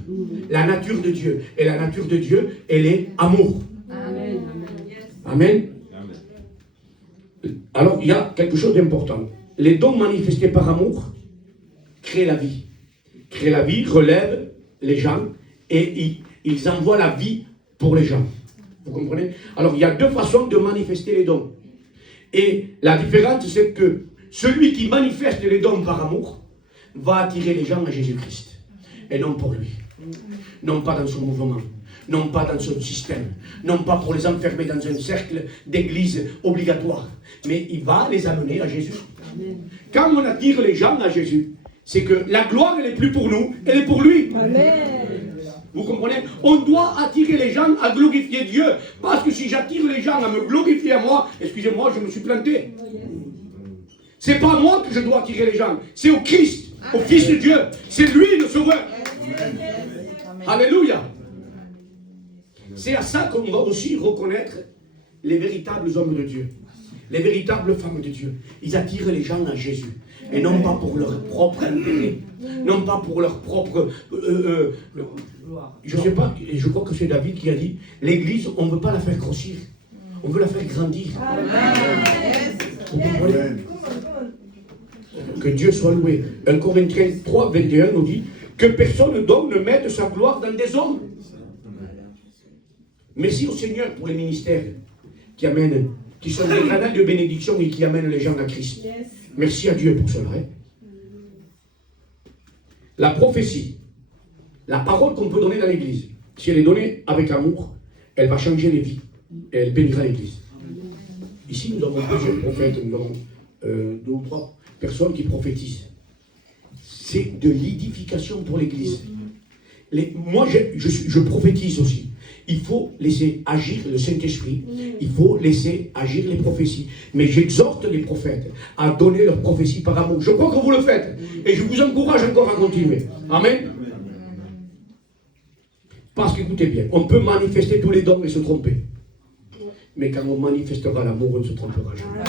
La nature de Dieu. Et la nature de Dieu, elle est amour. Amen. Amen. Alors, il y a quelque chose d'important. Les dons manifestés par amour créent la vie. Créent la vie, relèvent les gens et ils envoient la vie pour les gens. Vous comprenez? Alors, il y a deux façons de manifester les dons. Et la différence, c'est que celui qui manifeste les dons par amour va attirer les gens à Jésus-Christ. Et non pour lui. Non pas dans son mouvement. Non pas dans son système. Non pas pour les enfermer dans un cercle d'église obligatoire. Mais il va les amener à Jésus. Quand on attire les gens à Jésus, c'est que la gloire, elle n'est plus pour nous, elle est pour lui. Amen. Vous comprenez? On doit attirer les gens à glorifier Dieu. Parce que si j'attire les gens à me glorifier à moi, excusez-moi, je me suis planté. C'est pas moi que je dois attirer les gens. C'est au Christ, au Fils de Dieu. C'est lui le Sauveur. Alléluia. C'est à ça qu'on va aussi reconnaître les véritables hommes de Dieu. Les véritables femmes de Dieu. Ils attirent les gens à Jésus. Et non pas pour leur propre intérêt. Non pas pour leur propre... je ne sais pas, je crois que c'est David qui a dit, l'église, on ne veut pas la faire grossir. On veut la faire grandir. Vous comprenez? Que Dieu soit loué. 1 Corinthiens 3, 21 nous dit que personne donc ne mette sa gloire dans des hommes. Merci au Seigneur pour les ministères qui sont des canaux de bénédiction et qui amènent les gens à Christ. Merci à Dieu pour cela. Hein? La prophétie, la parole qu'on peut donner dans l'église, si elle est donnée avec amour, elle va changer les vies et elle bénira l'église. Ici, nous avons plusieurs prophètes, nous avons 2 ou 3 personnes qui prophétisent. C'est de l'édification pour l'église. Moi, je prophétise aussi. Il faut laisser agir le Saint-Esprit. Il faut laisser agir les prophéties. Mais j'exhorte les prophètes à donner leurs prophéties par amour. Je crois que vous le faites. Et je vous encourage encore à continuer. Amen. Parce qu'écoutez bien, on peut manifester tous les dons et se tromper. Mais quand on manifestera l'amour, on ne se trompera jamais.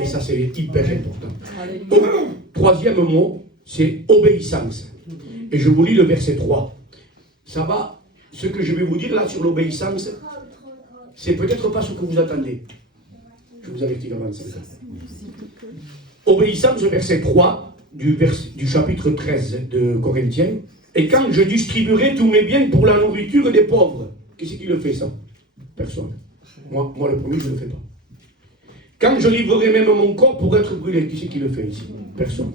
Et ça, c'est hyper important. Troisième mot, c'est obéissance. Et je vous lis le verset 3. Ça va. Ce que je vais vous dire là sur l'obéissance, c'est peut-être pas ce que vous attendez. Je vous avertis avant ça. Obéissance, verset 3 du chapitre 13 de Corinthiens. Et quand je distribuerai tous mes biens pour la nourriture des pauvres, qui c'est qui le fait ça? Personne. Moi le premier, je ne le fais pas. Quand je livrerai même mon corps pour être brûlé, qui c'est qui le fait ici? Personne.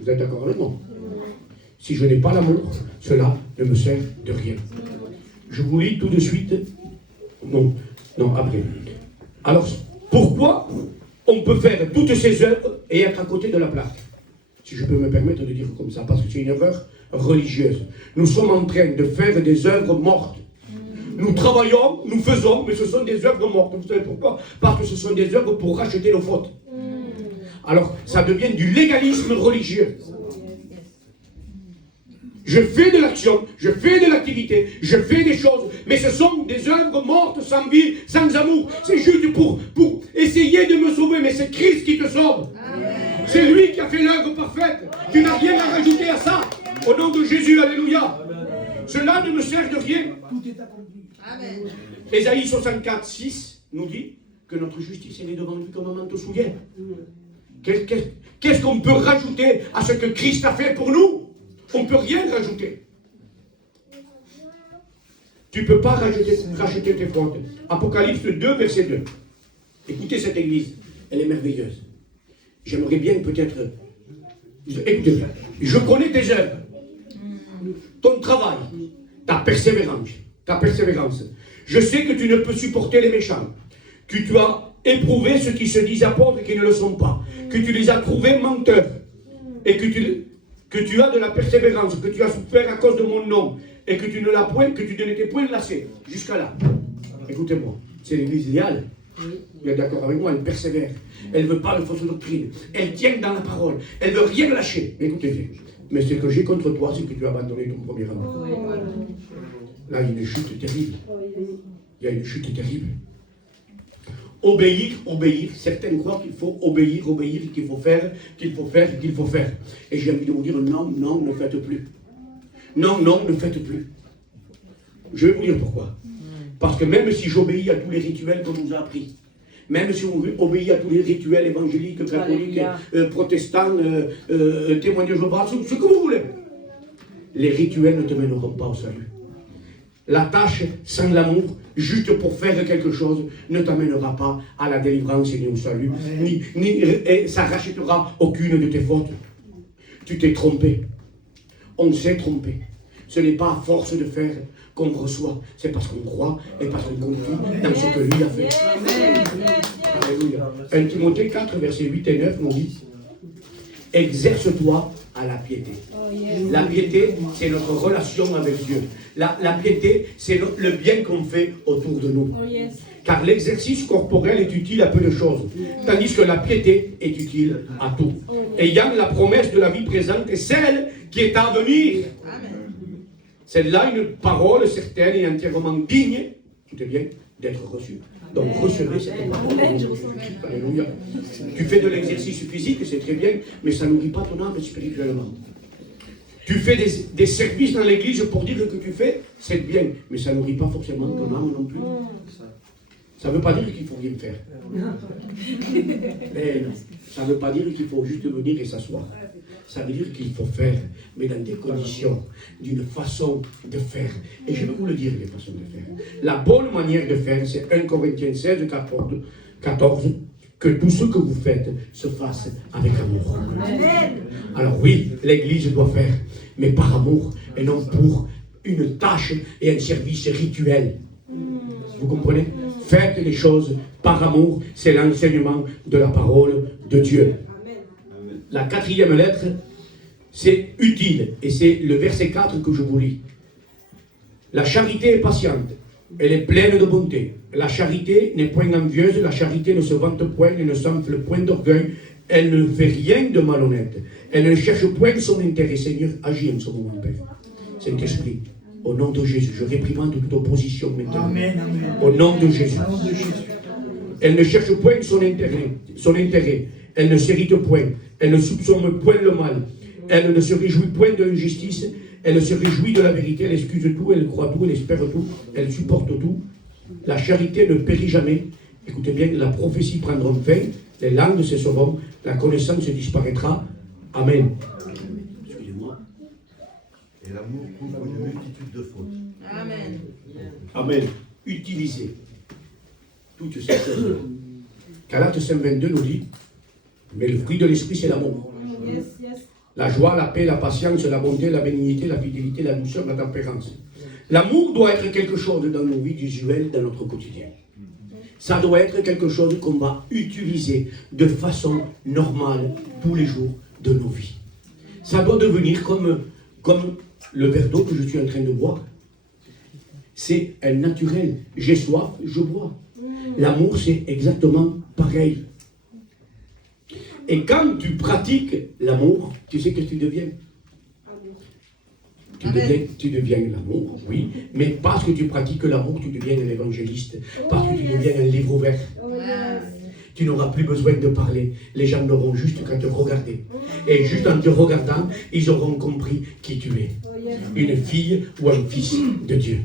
Vous êtes d'accord avec moi? Si je n'ai pas l'amour, cela ne me sert de rien. Je vous lis tout de suite. Non, après. Alors, Pourquoi on peut faire toutes ces œuvres et être à côté de la plaque? Si je peux me permettre de dire comme ça, parce que c'est une erreur religieuse. Nous sommes en train de faire des œuvres mortes. Nous travaillons, nous faisons, mais ce sont des œuvres mortes. Vous savez pourquoi? Parce que ce sont des œuvres pour racheter nos fautes. Alors, ça devient du légalisme religieux. Je fais de l'action, je fais de l'activité, je fais des choses, mais ce sont des œuvres mortes, sans vie, sans amour. C'est juste pour essayer de me sauver, mais c'est Christ qui te sauve. C'est lui qui a fait l'œuvre parfaite. Tu n'as rien à rajouter à ça. Au nom de Jésus, alléluia. Cela ne me sert de rien. Tout est accompli. Amen. Ésaïe 64, 6 nous dit que notre justice est devant lui comme un manteau souillé. Qu'est-ce qu'on peut rajouter à ce que Christ a fait pour nous? On ne peut rien rajouter. Tu ne peux pas racheter tes fautes. Apocalypse 2, verset 2. Écoutez cette église, elle est merveilleuse. J'aimerais bien peut-être... Écoutez, je connais tes œuvres, ton travail, ta persévérance. Je sais que tu ne peux supporter les méchants, que tu as éprouvé ceux qui se disent apôtres et qui ne le sont pas, que tu les as trouvés menteurs, et que tu as de la persévérance, que tu as souffert à cause de mon nom, et que tu ne l'as point, que tu ne t'es point lassé. Jusqu'à là. Écoutez-moi, c'est l'église idéale. Vous êtes d'accord avec moi? Elle persévère. Elle ne veut pas de fausse doctrine. Elle tient dans la parole. Elle ne veut rien lâcher. Mais écoutez bien. Mais ce que j'ai contre toi, c'est que tu as abandonné ton premier amour. Là, il y a une chute terrible. Il y a une chute terrible. Obéir. Certains croient qu'il faut obéir, qu'il faut faire. Et j'ai envie de vous dire, non, ne faites plus. Non, ne faites plus. Je vais vous dire pourquoi. Parce que même si j'obéis à tous les rituels qu'on nous a appris, même si on obéit à tous les rituels évangéliques, catholiques, protestants, témoins de Jéhovah, ce que vous voulez, les rituels ne te mèneront pas au salut. La tâche sans l'amour, juste pour faire quelque chose, ne t'amènera pas à la délivrance ni au salut, et ça ne rachètera aucune de tes fautes. Tu t'es trompé. On s'est trompé. Ce n'est pas à force de faire qu'on reçoit, c'est parce qu'on croit et parce qu'on confie dans ce que lui a fait. Alléluia. 1 Timothée 4, versets 8 et 9 nous dit: exerce-toi à la piété. La piété, c'est notre relation avec Dieu. La piété, c'est le bien qu'on fait autour de nous. Car l'exercice corporel est utile à peu de choses, tandis que la piété est utile à tout. Ayant la promesse de la vie présente et celle qui est à venir. C'est là une parole certaine et entièrement digne, écoutez bien, d'être reçue. Donc recevez cette parole. Alléluia. Tu fais de l'exercice physique, c'est très bien, mais ça ne nourrit pas ton âme spirituellement. Tu fais des services dans l'église pour dire que tu fais, c'est bien, mais ça ne nourrit pas forcément ton âme non plus. Ça ne veut pas dire qu'il faut rien faire. Mais non, ça ne veut pas dire qu'il faut juste venir et s'asseoir. Ça veut dire qu'il faut faire, mais dans des conditions, d'une façon de faire. Et je vais vous le dire, les façons de faire. La bonne manière de faire, c'est 1 Corinthiens 16, 14, que tout ce que vous faites se fasse avec amour. Amen. Alors oui, l'Église doit faire, mais par amour, et non pour une tâche et un service rituel. Vous comprenez? Faites les choses par amour, c'est l'enseignement de la parole de Dieu. La 4e lettre, c'est utile, et c'est le verset 4 que je vous lis. La charité est patiente, elle est pleine de bonté. La charité n'est point envieuse, la charité ne se vante point, elle ne s'enfle point d'orgueil, elle ne fait rien de malhonnête, elle ne cherche point son intérêt. Seigneur, agis en ce moment, Père. Saint-Esprit, au nom de Jésus, je réprimande toute opposition maintenant. Amen, amen. Au nom de Jésus. Elle ne cherche point son intérêt. Elle ne s'irrite point. Elle ne soupçonne point le mal. Elle ne se réjouit point de l'injustice. Elle se réjouit de la vérité. Elle excuse tout, elle croit tout, elle espère tout, elle supporte tout. La charité ne périt jamais. Écoutez bien, la prophétie prendra fin, les langues cesseront, la connaissance disparaîtra. Amen. Excusez-moi. Et l'amour couvre une multitude de fautes. Amen. Amen. Utilisez toutes ces choses. Galates 5:22 nous dit, mais le fruit de l'esprit, c'est l'amour. Yes, yes. La joie, la paix, la patience, la bonté, la bénignité, la fidélité, la douceur, la tempérance. L'amour doit être quelque chose dans nos vies usuelles, dans notre quotidien. Ça doit être quelque chose qu'on va utiliser de façon normale tous les jours de nos vies. Ça doit devenir comme le verre d'eau que je suis en train de boire. C'est un naturel. J'ai soif, je bois. L'amour, c'est exactement pareil. Et quand tu pratiques l'amour, tu sais que tu deviens. Tu deviens l'amour, oui, mais parce que tu pratiques l'amour, tu deviens un évangéliste, parce que tu deviens un livre ouvert. Tu n'auras plus besoin de parler, les gens n'auront juste qu'à te regarder. Et juste en te regardant, ils auront compris qui tu es. Une fille ou un fils de Dieu.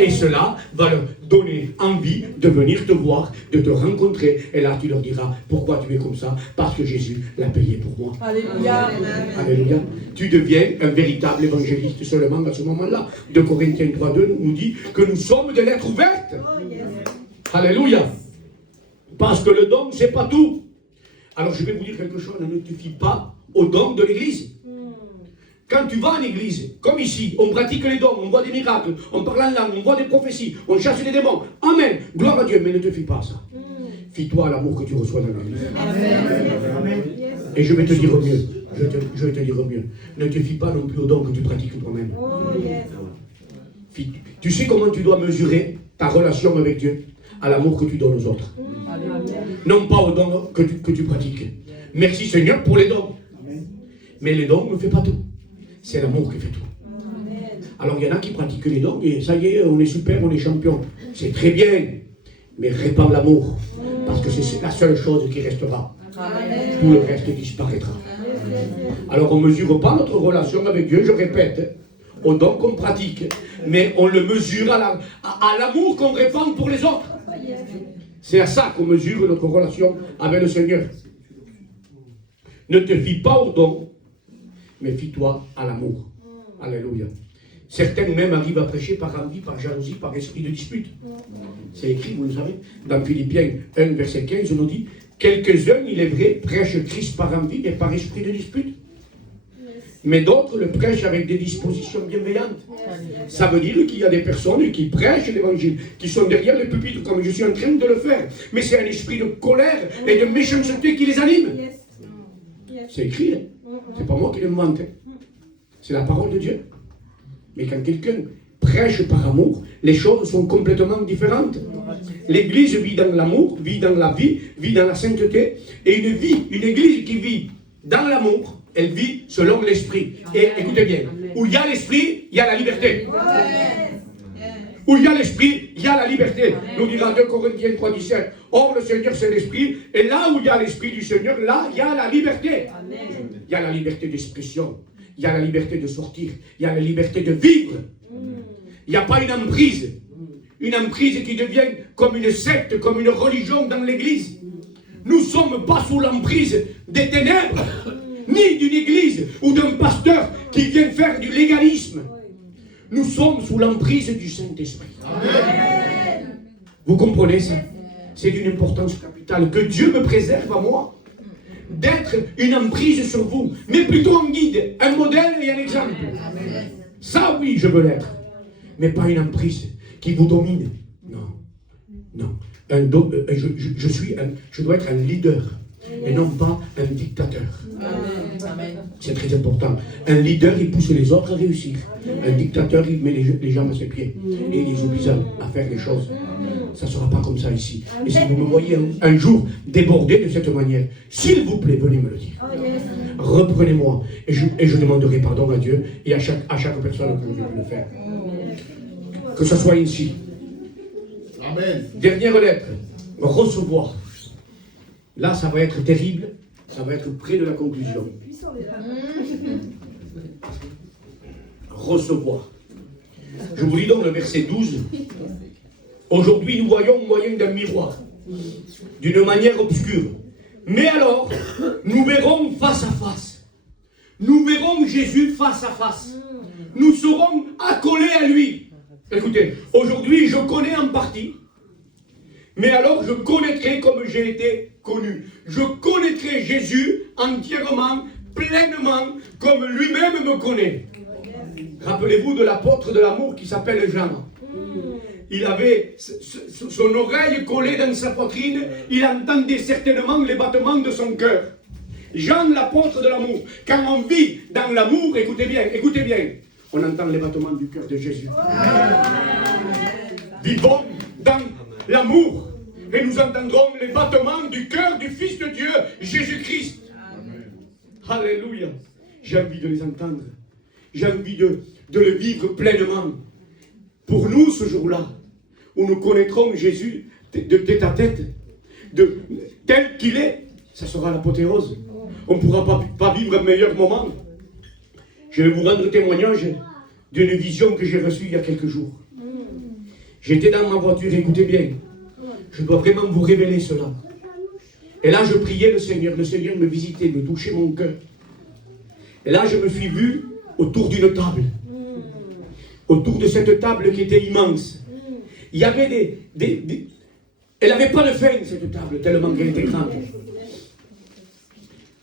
Et cela va leur donner envie de venir te voir, de te rencontrer. Et là, tu leur diras, pourquoi tu es comme ça? Parce que Jésus l'a payé pour moi. Alléluia. Alléluia. Tu deviens un véritable évangéliste seulement à ce moment-là. 2 Corinthiens 3:2 nous dit que nous sommes des lettres ouvertes. Alléluia. Parce que le don, c'est pas tout. Alors je vais vous dire quelque chose, ne te fie pas au don de l'église. Quand tu vas en église, comme ici, on pratique les dons, on voit des miracles, on parle en langue, on voit des prophéties, on chasse des démons. Amen. Gloire à Dieu, mais ne te fie pas à ça. Fie-toi à l'amour que tu reçois dans l'église. Amen. Et je vais te dire mieux. Je vais te dire mieux. Ne te fie pas non plus au don que tu pratiques toi-même. Tu sais comment tu dois mesurer ta relation avec Dieu? À l'amour que tu donnes aux autres. Non pas aux dons que tu pratiques. Merci Seigneur pour les dons. Mais les dons ne font pas tout. C'est l'amour qui fait tout. Alors il y en a qui pratiquent les dons et ça y est, on est super, on est champion. C'est très bien. Mais répand l'amour. Parce que c'est la seule chose qui restera. Tout le reste disparaîtra. Alors on ne mesure pas notre relation avec Dieu, je répète, aux dons qu'on pratique, mais on le mesure à l'amour qu'on répand pour les autres. C'est à ça qu'on mesure notre relation avec le Seigneur. Ne te fie pas aux dons, mais fie-toi à l'amour. Alléluia. Certains même arrivent à prêcher par envie, par jalousie, par esprit de dispute. C'est écrit, vous le savez, dans Philippiens 1, verset 15, on nous dit « Quelques-uns, il est vrai, prêchent Christ par envie et par esprit de dispute. Mais d'autres le prêchent avec des dispositions bienveillantes. » Ça veut dire qu'il y a des personnes qui prêchent l'évangile, qui sont derrière le pupitre comme je suis en train de le faire. Mais c'est un esprit de colère et de méchanceté qui les anime. C'est écrit, hein? C'est pas moi qui l'invente. C'est la parole de Dieu. Mais quand quelqu'un prêche par amour, les choses sont complètement différentes. L'Église vit dans l'amour, vit dans la vie, vit dans la sainteté. Et une Église qui vit dans l'amour, elle vit selon l'Esprit. Et écoutez bien, où il y a l'Esprit, il y a la liberté. Où il y a l'Esprit, il y a la liberté. Nous dira 2 Corinthiens 3:17. Or, le Seigneur, c'est l'Esprit. Et là où il y a l'Esprit du Seigneur, là, il y a la liberté. Il y a la liberté d'expression. Il y a la liberté de sortir. Il y a la liberté de vivre. Il n'y a pas une emprise. Une emprise qui devient comme une secte, comme une religion dans l'Église. Nous ne sommes pas sous l'emprise des ténèbres, ni d'une Église ou d'un pasteur qui vient faire du légalisme. Nous sommes sous l'emprise du Saint-Esprit. Vous comprenez ça? C'est d'une importance capitale. Que Dieu me préserve à moi d'être une emprise sur vous, mais plutôt un guide, un modèle et un exemple. Ça oui, je veux l'être. Mais pas une emprise qui vous domine. Non. Non. Je dois être un leader et non pas un dictateur. C'est très important. Un leader, il pousse les autres à réussir. Un dictateur, il met les gens à ses pieds et il les oblige à faire les choses. Ça ne sera pas comme ça ici. Et si vous me voyez un jour débordé de cette manière, s'il vous plaît, venez me le dire. Reprenez-moi et je demanderai pardon à Dieu et à chaque personne que je vais le faire. Que ce soit ici. Amen. Dernière lettre. Recevoir. Là, ça va être terrible. Ça va être près de la conclusion. Recevoir. Je vous lis donc le verset 12. Aujourd'hui, nous voyons au moyen d'un miroir, d'une manière obscure. Mais alors, nous verrons face à face. Nous verrons Jésus face à face. Nous serons accolés à lui. Écoutez, aujourd'hui, je connais en partie. Mais alors, je connaîtrai comme j'ai été connu. Je connaîtrai Jésus entièrement, pleinement, comme lui-même me connaît. Rappelez-vous de l'apôtre de l'amour qui s'appelle Jean. il avait son oreille collée dans sa poitrine, il entendait certainement les battements de son cœur. Jean, l'apôtre de l'amour. Quand on vit dans l'amour, écoutez bien, on entend les battements du cœur de Jésus. Vivons dans l'amour et nous entendrons les battements du cœur du Fils de Dieu, Jésus-Christ. Alléluia. J'ai envie de les entendre. J'ai envie de le vivre pleinement. Pour nous, ce jour-là, où nous connaîtrons Jésus de tête à tête, tel qu'il est, ça sera l'apothéose. On ne pourra pas vivre un meilleur moment. Je vais vous rendre témoignage d'une vision que j'ai reçue il y a quelques jours. J'étais dans ma voiture, écoutez bien. Je dois vraiment vous révéler cela. Et là, je priais le Seigneur me visitait, me touchait mon cœur. Et là, je me suis vu autour d'une table. Autour de cette table qui était immense. Il y avait Elle n'avait pas de fin, cette table, tellement qu'elle était grande.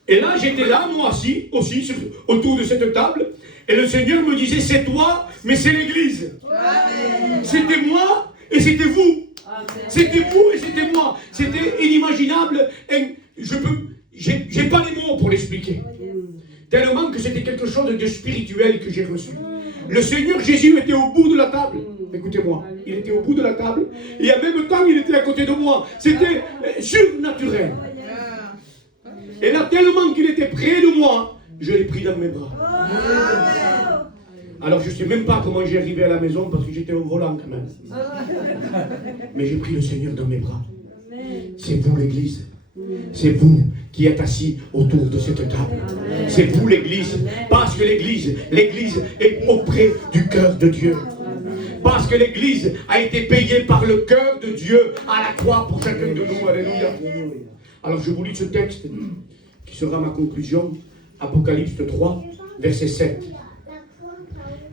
Et là, j'étais là, moi assis, aussi, autour de cette table. Et le Seigneur me disait, c'est toi, mais c'est l'Église. C'était moi et c'était vous. C'était vous et c'était moi. C'était inimaginable. Et j'ai pas les mots pour l'expliquer. Tellement que c'était quelque chose de spirituel que j'ai reçu. Le Seigneur Jésus était au bout de la table. Écoutez-moi, il était au bout de la table. Et en même temps, il était à côté de moi. C'était surnaturel. Et là, tellement qu'il était près de moi, je l'ai pris dans mes bras. Alors, je ne sais même pas comment j'ai arrivé à la maison parce que j'étais au volant quand même. Mais j'ai pris le Seigneur dans mes bras. C'est vous l'Église. C'est vous qui êtes assis autour de cette table. C'est vous l'Église. Parce que l'Église est auprès du cœur de Dieu. Parce que l'Église a été payée par le cœur de Dieu à la croix pour chacun de nous. Alléluia. Alors je vous lis ce texte qui sera ma conclusion. Apocalypse 3, verset 7.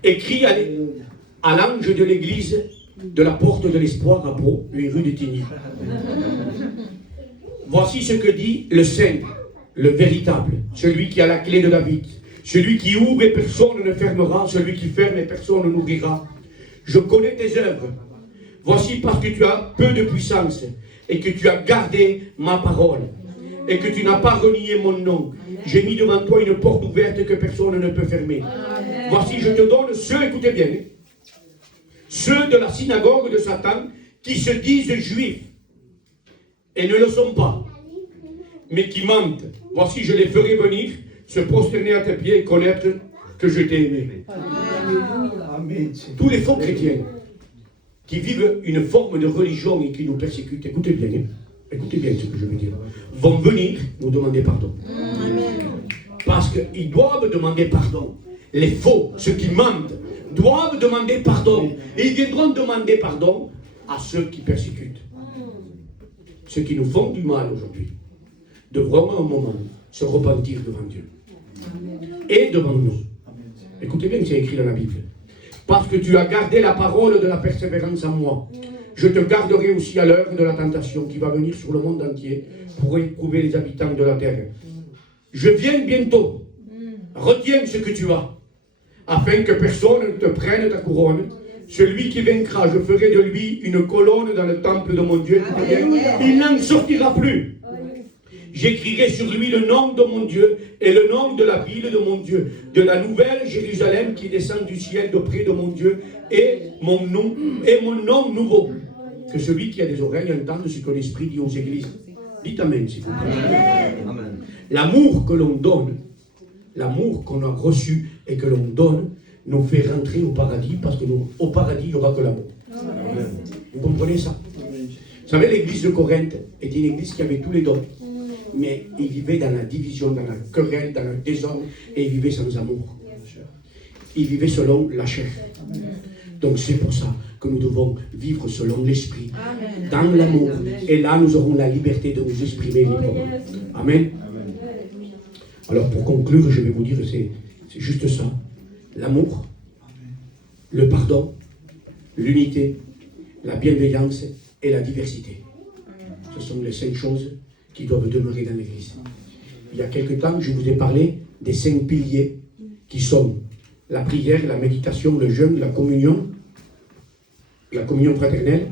Écrit à l'ange de l'église de la porte de l'espoir à Pau, les rues de Tigny. Voici ce que dit le Saint, le véritable, celui qui a la clé de David, celui qui ouvre et personne ne fermera, celui qui ferme et personne n'ouvrira. Je connais tes œuvres. Voici parce que tu as peu de puissance et que tu as gardé ma parole et que tu n'as pas renié mon nom. J'ai mis devant toi une porte ouverte que personne ne peut fermer. Voici, je te donne ceux, écoutez bien, ceux de la synagogue de Satan qui se disent juifs et ne le sont pas, mais qui mentent. Voici, je les ferai venir, se prosterner à tes pieds et connaître que je t'ai aimé. Amen. Tous les faux chrétiens qui vivent une forme de religion et qui nous persécutent, écoutez bien ce que je veux dire, vont venir nous demander pardon. Parce qu'ils doivent demander pardon. Les faux, ceux qui mentent, doivent demander pardon. Et ils viendront demander pardon à ceux qui persécutent. Ceux qui nous font du mal aujourd'hui devront à un moment se repentir devant Dieu. Et devant nous. Écoutez bien, c'est écrit dans la Bible. Parce que tu as gardé la parole de la persévérance en moi, je te garderai aussi à l'heure de la tentation qui va venir sur le monde entier pour éprouver les habitants de la terre. Je viens bientôt. Retiens ce que tu as, afin que personne ne te prenne ta couronne. Celui qui vaincra, je ferai de lui une colonne dans le temple de mon Dieu. Il n'en sortira plus. J'écrirai sur lui le nom de mon Dieu et le nom de la ville de mon Dieu, de la nouvelle Jérusalem qui descend du ciel d'auprès de mon Dieu et mon nom nouveau. Que celui qui a des oreilles entende ce que l'Esprit dit aux églises. Dites Amen, s'il vous plaît. Amen. L'amour que l'on donne, l'amour qu'on a reçu et que l'on donne, nous fait rentrer au paradis, parce qu'au paradis, il n'y aura que l'amour. Vous comprenez ça? Vous savez, l'église de Corinthe était une église qui avait tous les dons, mais ils vivaient dans la division, dans la querelle, dans le désordre, et ils vivaient sans amour. Ils vivaient selon la chair. Donc c'est pour ça que nous devons vivre selon l'esprit, dans l'amour, et là nous aurons la liberté de nous exprimer librement. Amen. Alors pour conclure, je vais vous dire, c'est juste ça. L'amour, le pardon, l'unité, la bienveillance et la diversité. Ce sont les 5 choses qui doivent demeurer dans l'Église. Il y a quelque temps, je vous ai parlé des 5 piliers qui sont la prière, la méditation, le jeûne, la communion la communion fraternelle,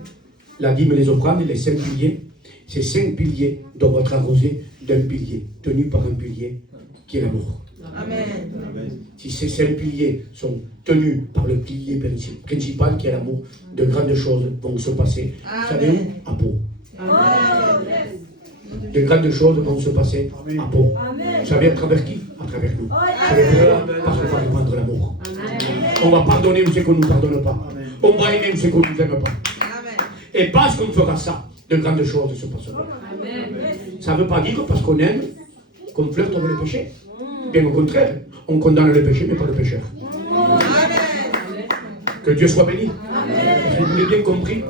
la dîme et les offrandes, les 5 piliers, ces 5 piliers doivent être arrosés d'un pilier, tenu par un pilier qui est l'amour. Amen. Si ces 5 piliers sont tenus par le pilier principal qui est l'amour, de grandes choses vont se passer. Vous savez où? À Pau. De grandes choses vont se passer à Pau. Vous savez à travers qui? À travers nous. Vous savez pourquoi? Parce qu'on va répandre l'amour. On va pardonner où c'est qu'on ne nous pardonne pas. On va aimer où c'est qu'on ne nous aime pas. Et parce qu'on fera ça, de grandes choses se passeront. Ça ne veut pas dire que parce qu'on aime, qu'on flirte avec le péché. Bien au contraire, on condamne le péché, mais pas le pécheur. Que Dieu soit béni. Vous l'avez bien compris.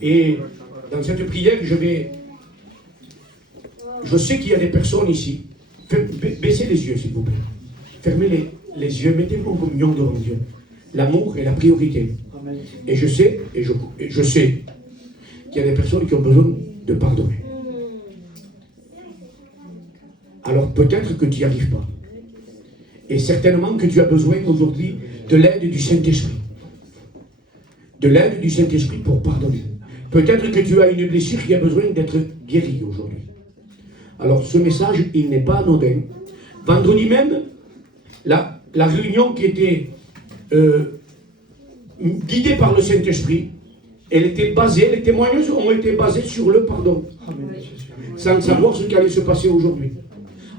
Et dans cette prière, je sais qu'il y a des personnes ici. Baissez les yeux, s'il vous plaît. Fermez les yeux, mettez-vous en communion devant Dieu. L'amour est la priorité. Et je sais, qu'il y a des personnes qui ont besoin de pardonner. Alors peut-être que tu n'y arrives pas. Et certainement que tu as besoin aujourd'hui de l'aide du Saint-Esprit. De l'aide du Saint-Esprit pour pardonner. Peut-être que tu as une blessure qui a besoin d'être guérie aujourd'hui. Alors ce message, il n'est pas anodin. Vendredi même, la réunion qui était guidée par le Saint-Esprit, les témoignages ont été basés sur le pardon. Sans savoir ce qui allait se passer aujourd'hui.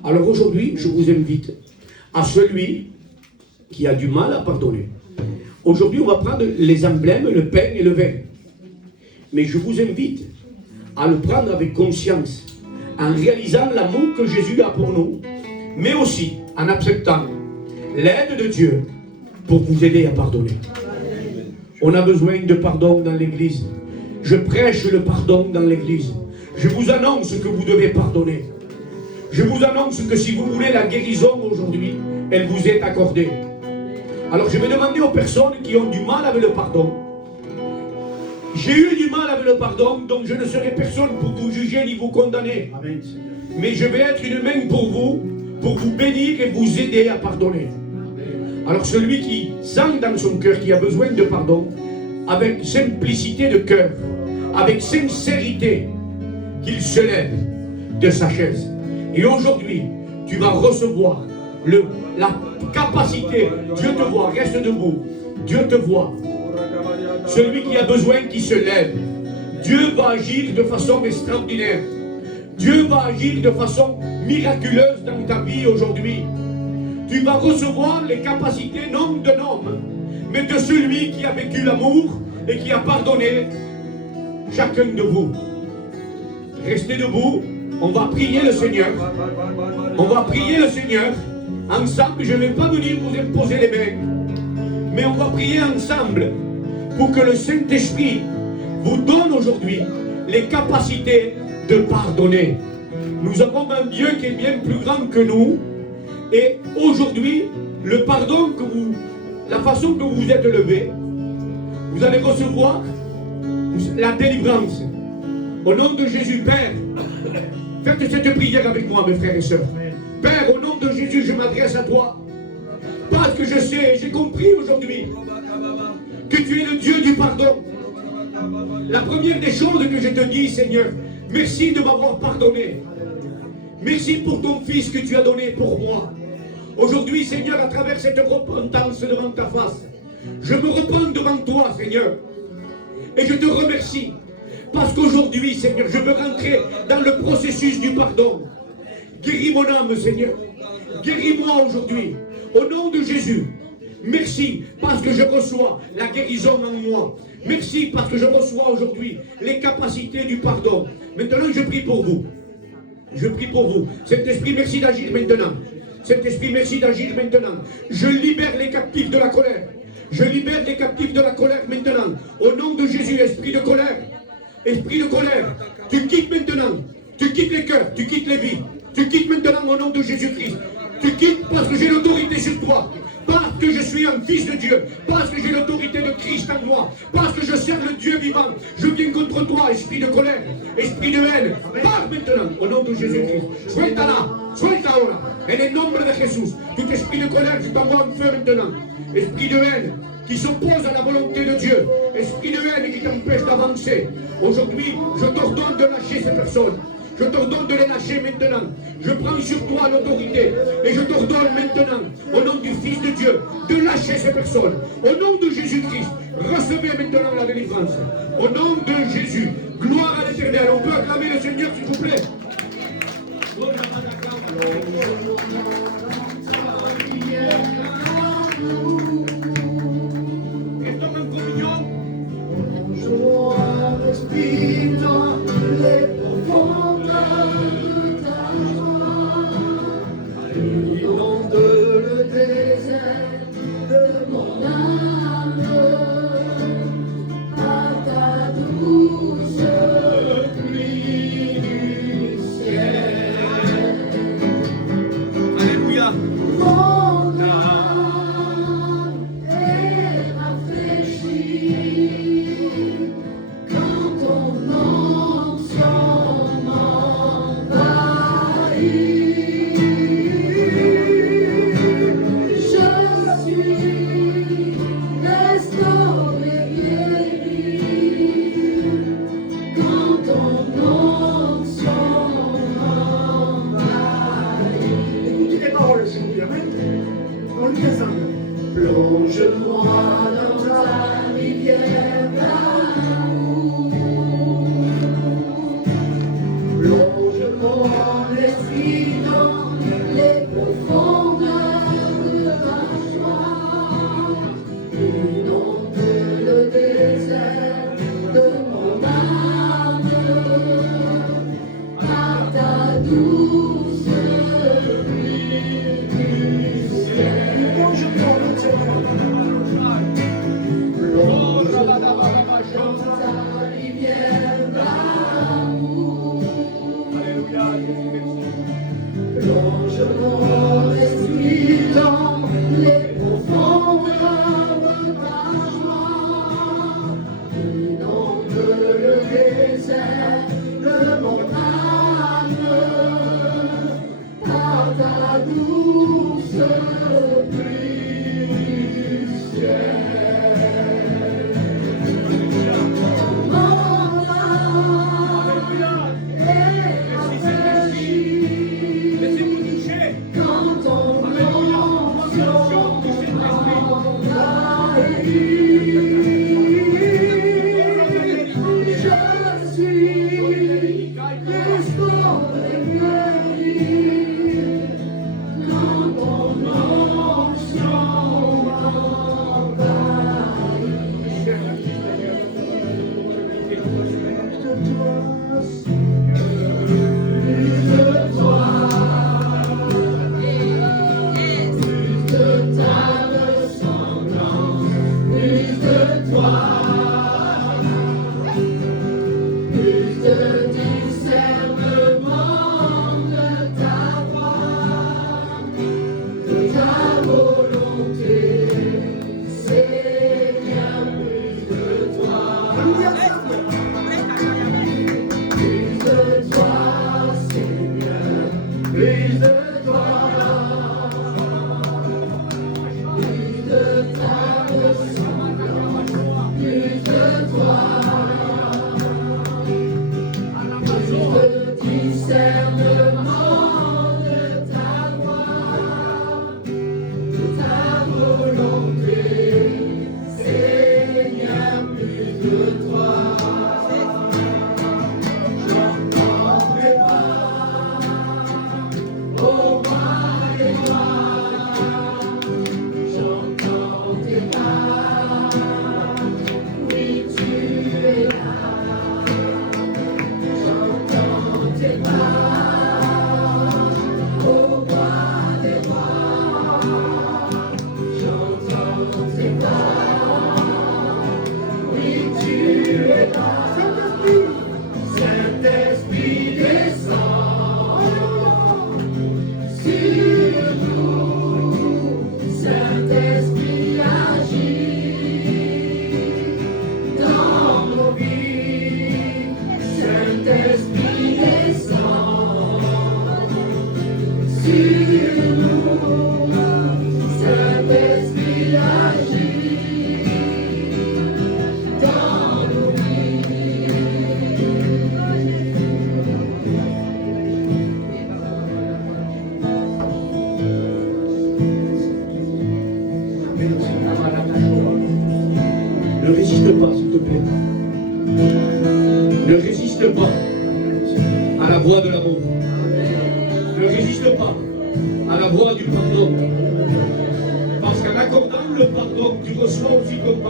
Alors aujourd'hui, je vous invite à celui qui a du mal à pardonner. Aujourd'hui, on va prendre les emblèmes, le pain et le vin. Mais je vous invite à le prendre avec conscience, en réalisant l'amour que Jésus a pour nous, mais aussi en acceptant l'aide de Dieu pour vous aider à pardonner. On a besoin de pardon dans l'Église. Je prêche le pardon dans l'Église. Je vous annonce que vous devez pardonner. Je vous annonce que si vous voulez la guérison aujourd'hui, elle vous est accordée. Alors je vais demander aux personnes qui ont du mal avec le pardon. J'ai eu du mal avec le pardon, donc je ne serai personne pour vous juger ni vous condamner. Mais je vais être une main pour vous bénir et vous aider à pardonner. Alors celui qui sent dans son cœur qu'il a besoin de pardon, avec simplicité de cœur, avec sincérité, qu'il se lève de sa chaise. Et aujourd'hui, tu vas recevoir la capacité. Dieu te voit, reste debout. Dieu te voit. Celui qui a besoin, qui se lève. Dieu va agir de façon extraordinaire. Dieu va agir de façon miraculeuse dans ta vie aujourd'hui. Tu vas recevoir les capacités non d'un homme, mais de celui qui a vécu l'amour et qui a pardonné chacun de vous. Restez debout, on va prier le Seigneur. On va prier le Seigneur. Ensemble, je ne vais pas venir vous imposer les mains, mais on va prier ensemble pour que le Saint-Esprit vous donne aujourd'hui les capacités de pardonner. Nous avons un Dieu qui est bien plus grand que nous. Et aujourd'hui, le pardon la façon que vous êtes levé, vous allez recevoir la délivrance. Au nom de Jésus, Père, faites cette prière avec moi, mes frères et sœurs. Père, au nom de Jésus, je m'adresse à toi. Parce que je sais, j'ai compris aujourd'hui que tu es le Dieu du pardon. La première des choses que je te dis, Seigneur, merci de m'avoir pardonné. Merci pour ton Fils que tu as donné pour moi. Aujourd'hui, Seigneur, à travers cette repentance devant ta face, je me repens devant toi, Seigneur. Et je te remercie. Parce qu'aujourd'hui, Seigneur, je veux rentrer dans le processus du pardon. Guéris mon âme, Seigneur. Guéris-moi aujourd'hui. Au nom de Jésus. Merci parce que je reçois la guérison en moi. Merci parce que je reçois aujourd'hui les capacités du pardon. Maintenant, je prie pour vous. Je prie pour vous. Saint-Esprit, merci d'agir maintenant. Saint-Esprit, merci d'agir maintenant. Je libère les captifs de la colère. Je libère les captifs de la colère maintenant. Au nom de Jésus, esprit de colère. Esprit de colère, tu quittes maintenant. Tu quittes les cœurs, tu quittes les vies. Tu quittes maintenant au nom de Jésus-Christ. Tu quittes parce que j'ai l'autorité sur toi. Parce que je suis un fils de Dieu. Parce que j'ai l'autorité de Christ en moi. Parce que je sers le Dieu vivant. Je viens contre toi, esprit de colère, esprit de haine. Pars maintenant au nom de Jésus-Christ. Suelta-la, suelta ahora. En el nombre de Jesús. Tout esprit de colère, je t'envoie en feu maintenant. Esprit de haine, qui s'opposent à la volonté de Dieu, esprit de haine qui t'empêche d'avancer. Aujourd'hui, je t'ordonne de lâcher ces personnes. Je t'ordonne de les lâcher maintenant. Je prends sur toi l'autorité et je t'ordonne maintenant, au nom du Fils de Dieu, de lâcher ces personnes. Au nom de Jésus-Christ, recevez maintenant la délivrance. Au nom de Jésus, gloire à l'Éternel. On peut acclamer le Seigneur, s'il vous plaît. Estamos en comunión. Alléluia. Écoutez les paroles, s'il vous plaît. Amen. On lit ensemble. Plonge-moi dans ta rivière d'amour. Plonge-moi l'esprit dans les profondeurs de ta joie. Inonde le désert de mon âme par ta douce pluie du ciel. Ne résiste pas, s'il te plaît. Ne résiste pas à la voix de l'amour. Ne résiste pas à la voix du pardon. Parce qu'en accordant le pardon, tu reçois aussi ton pardon.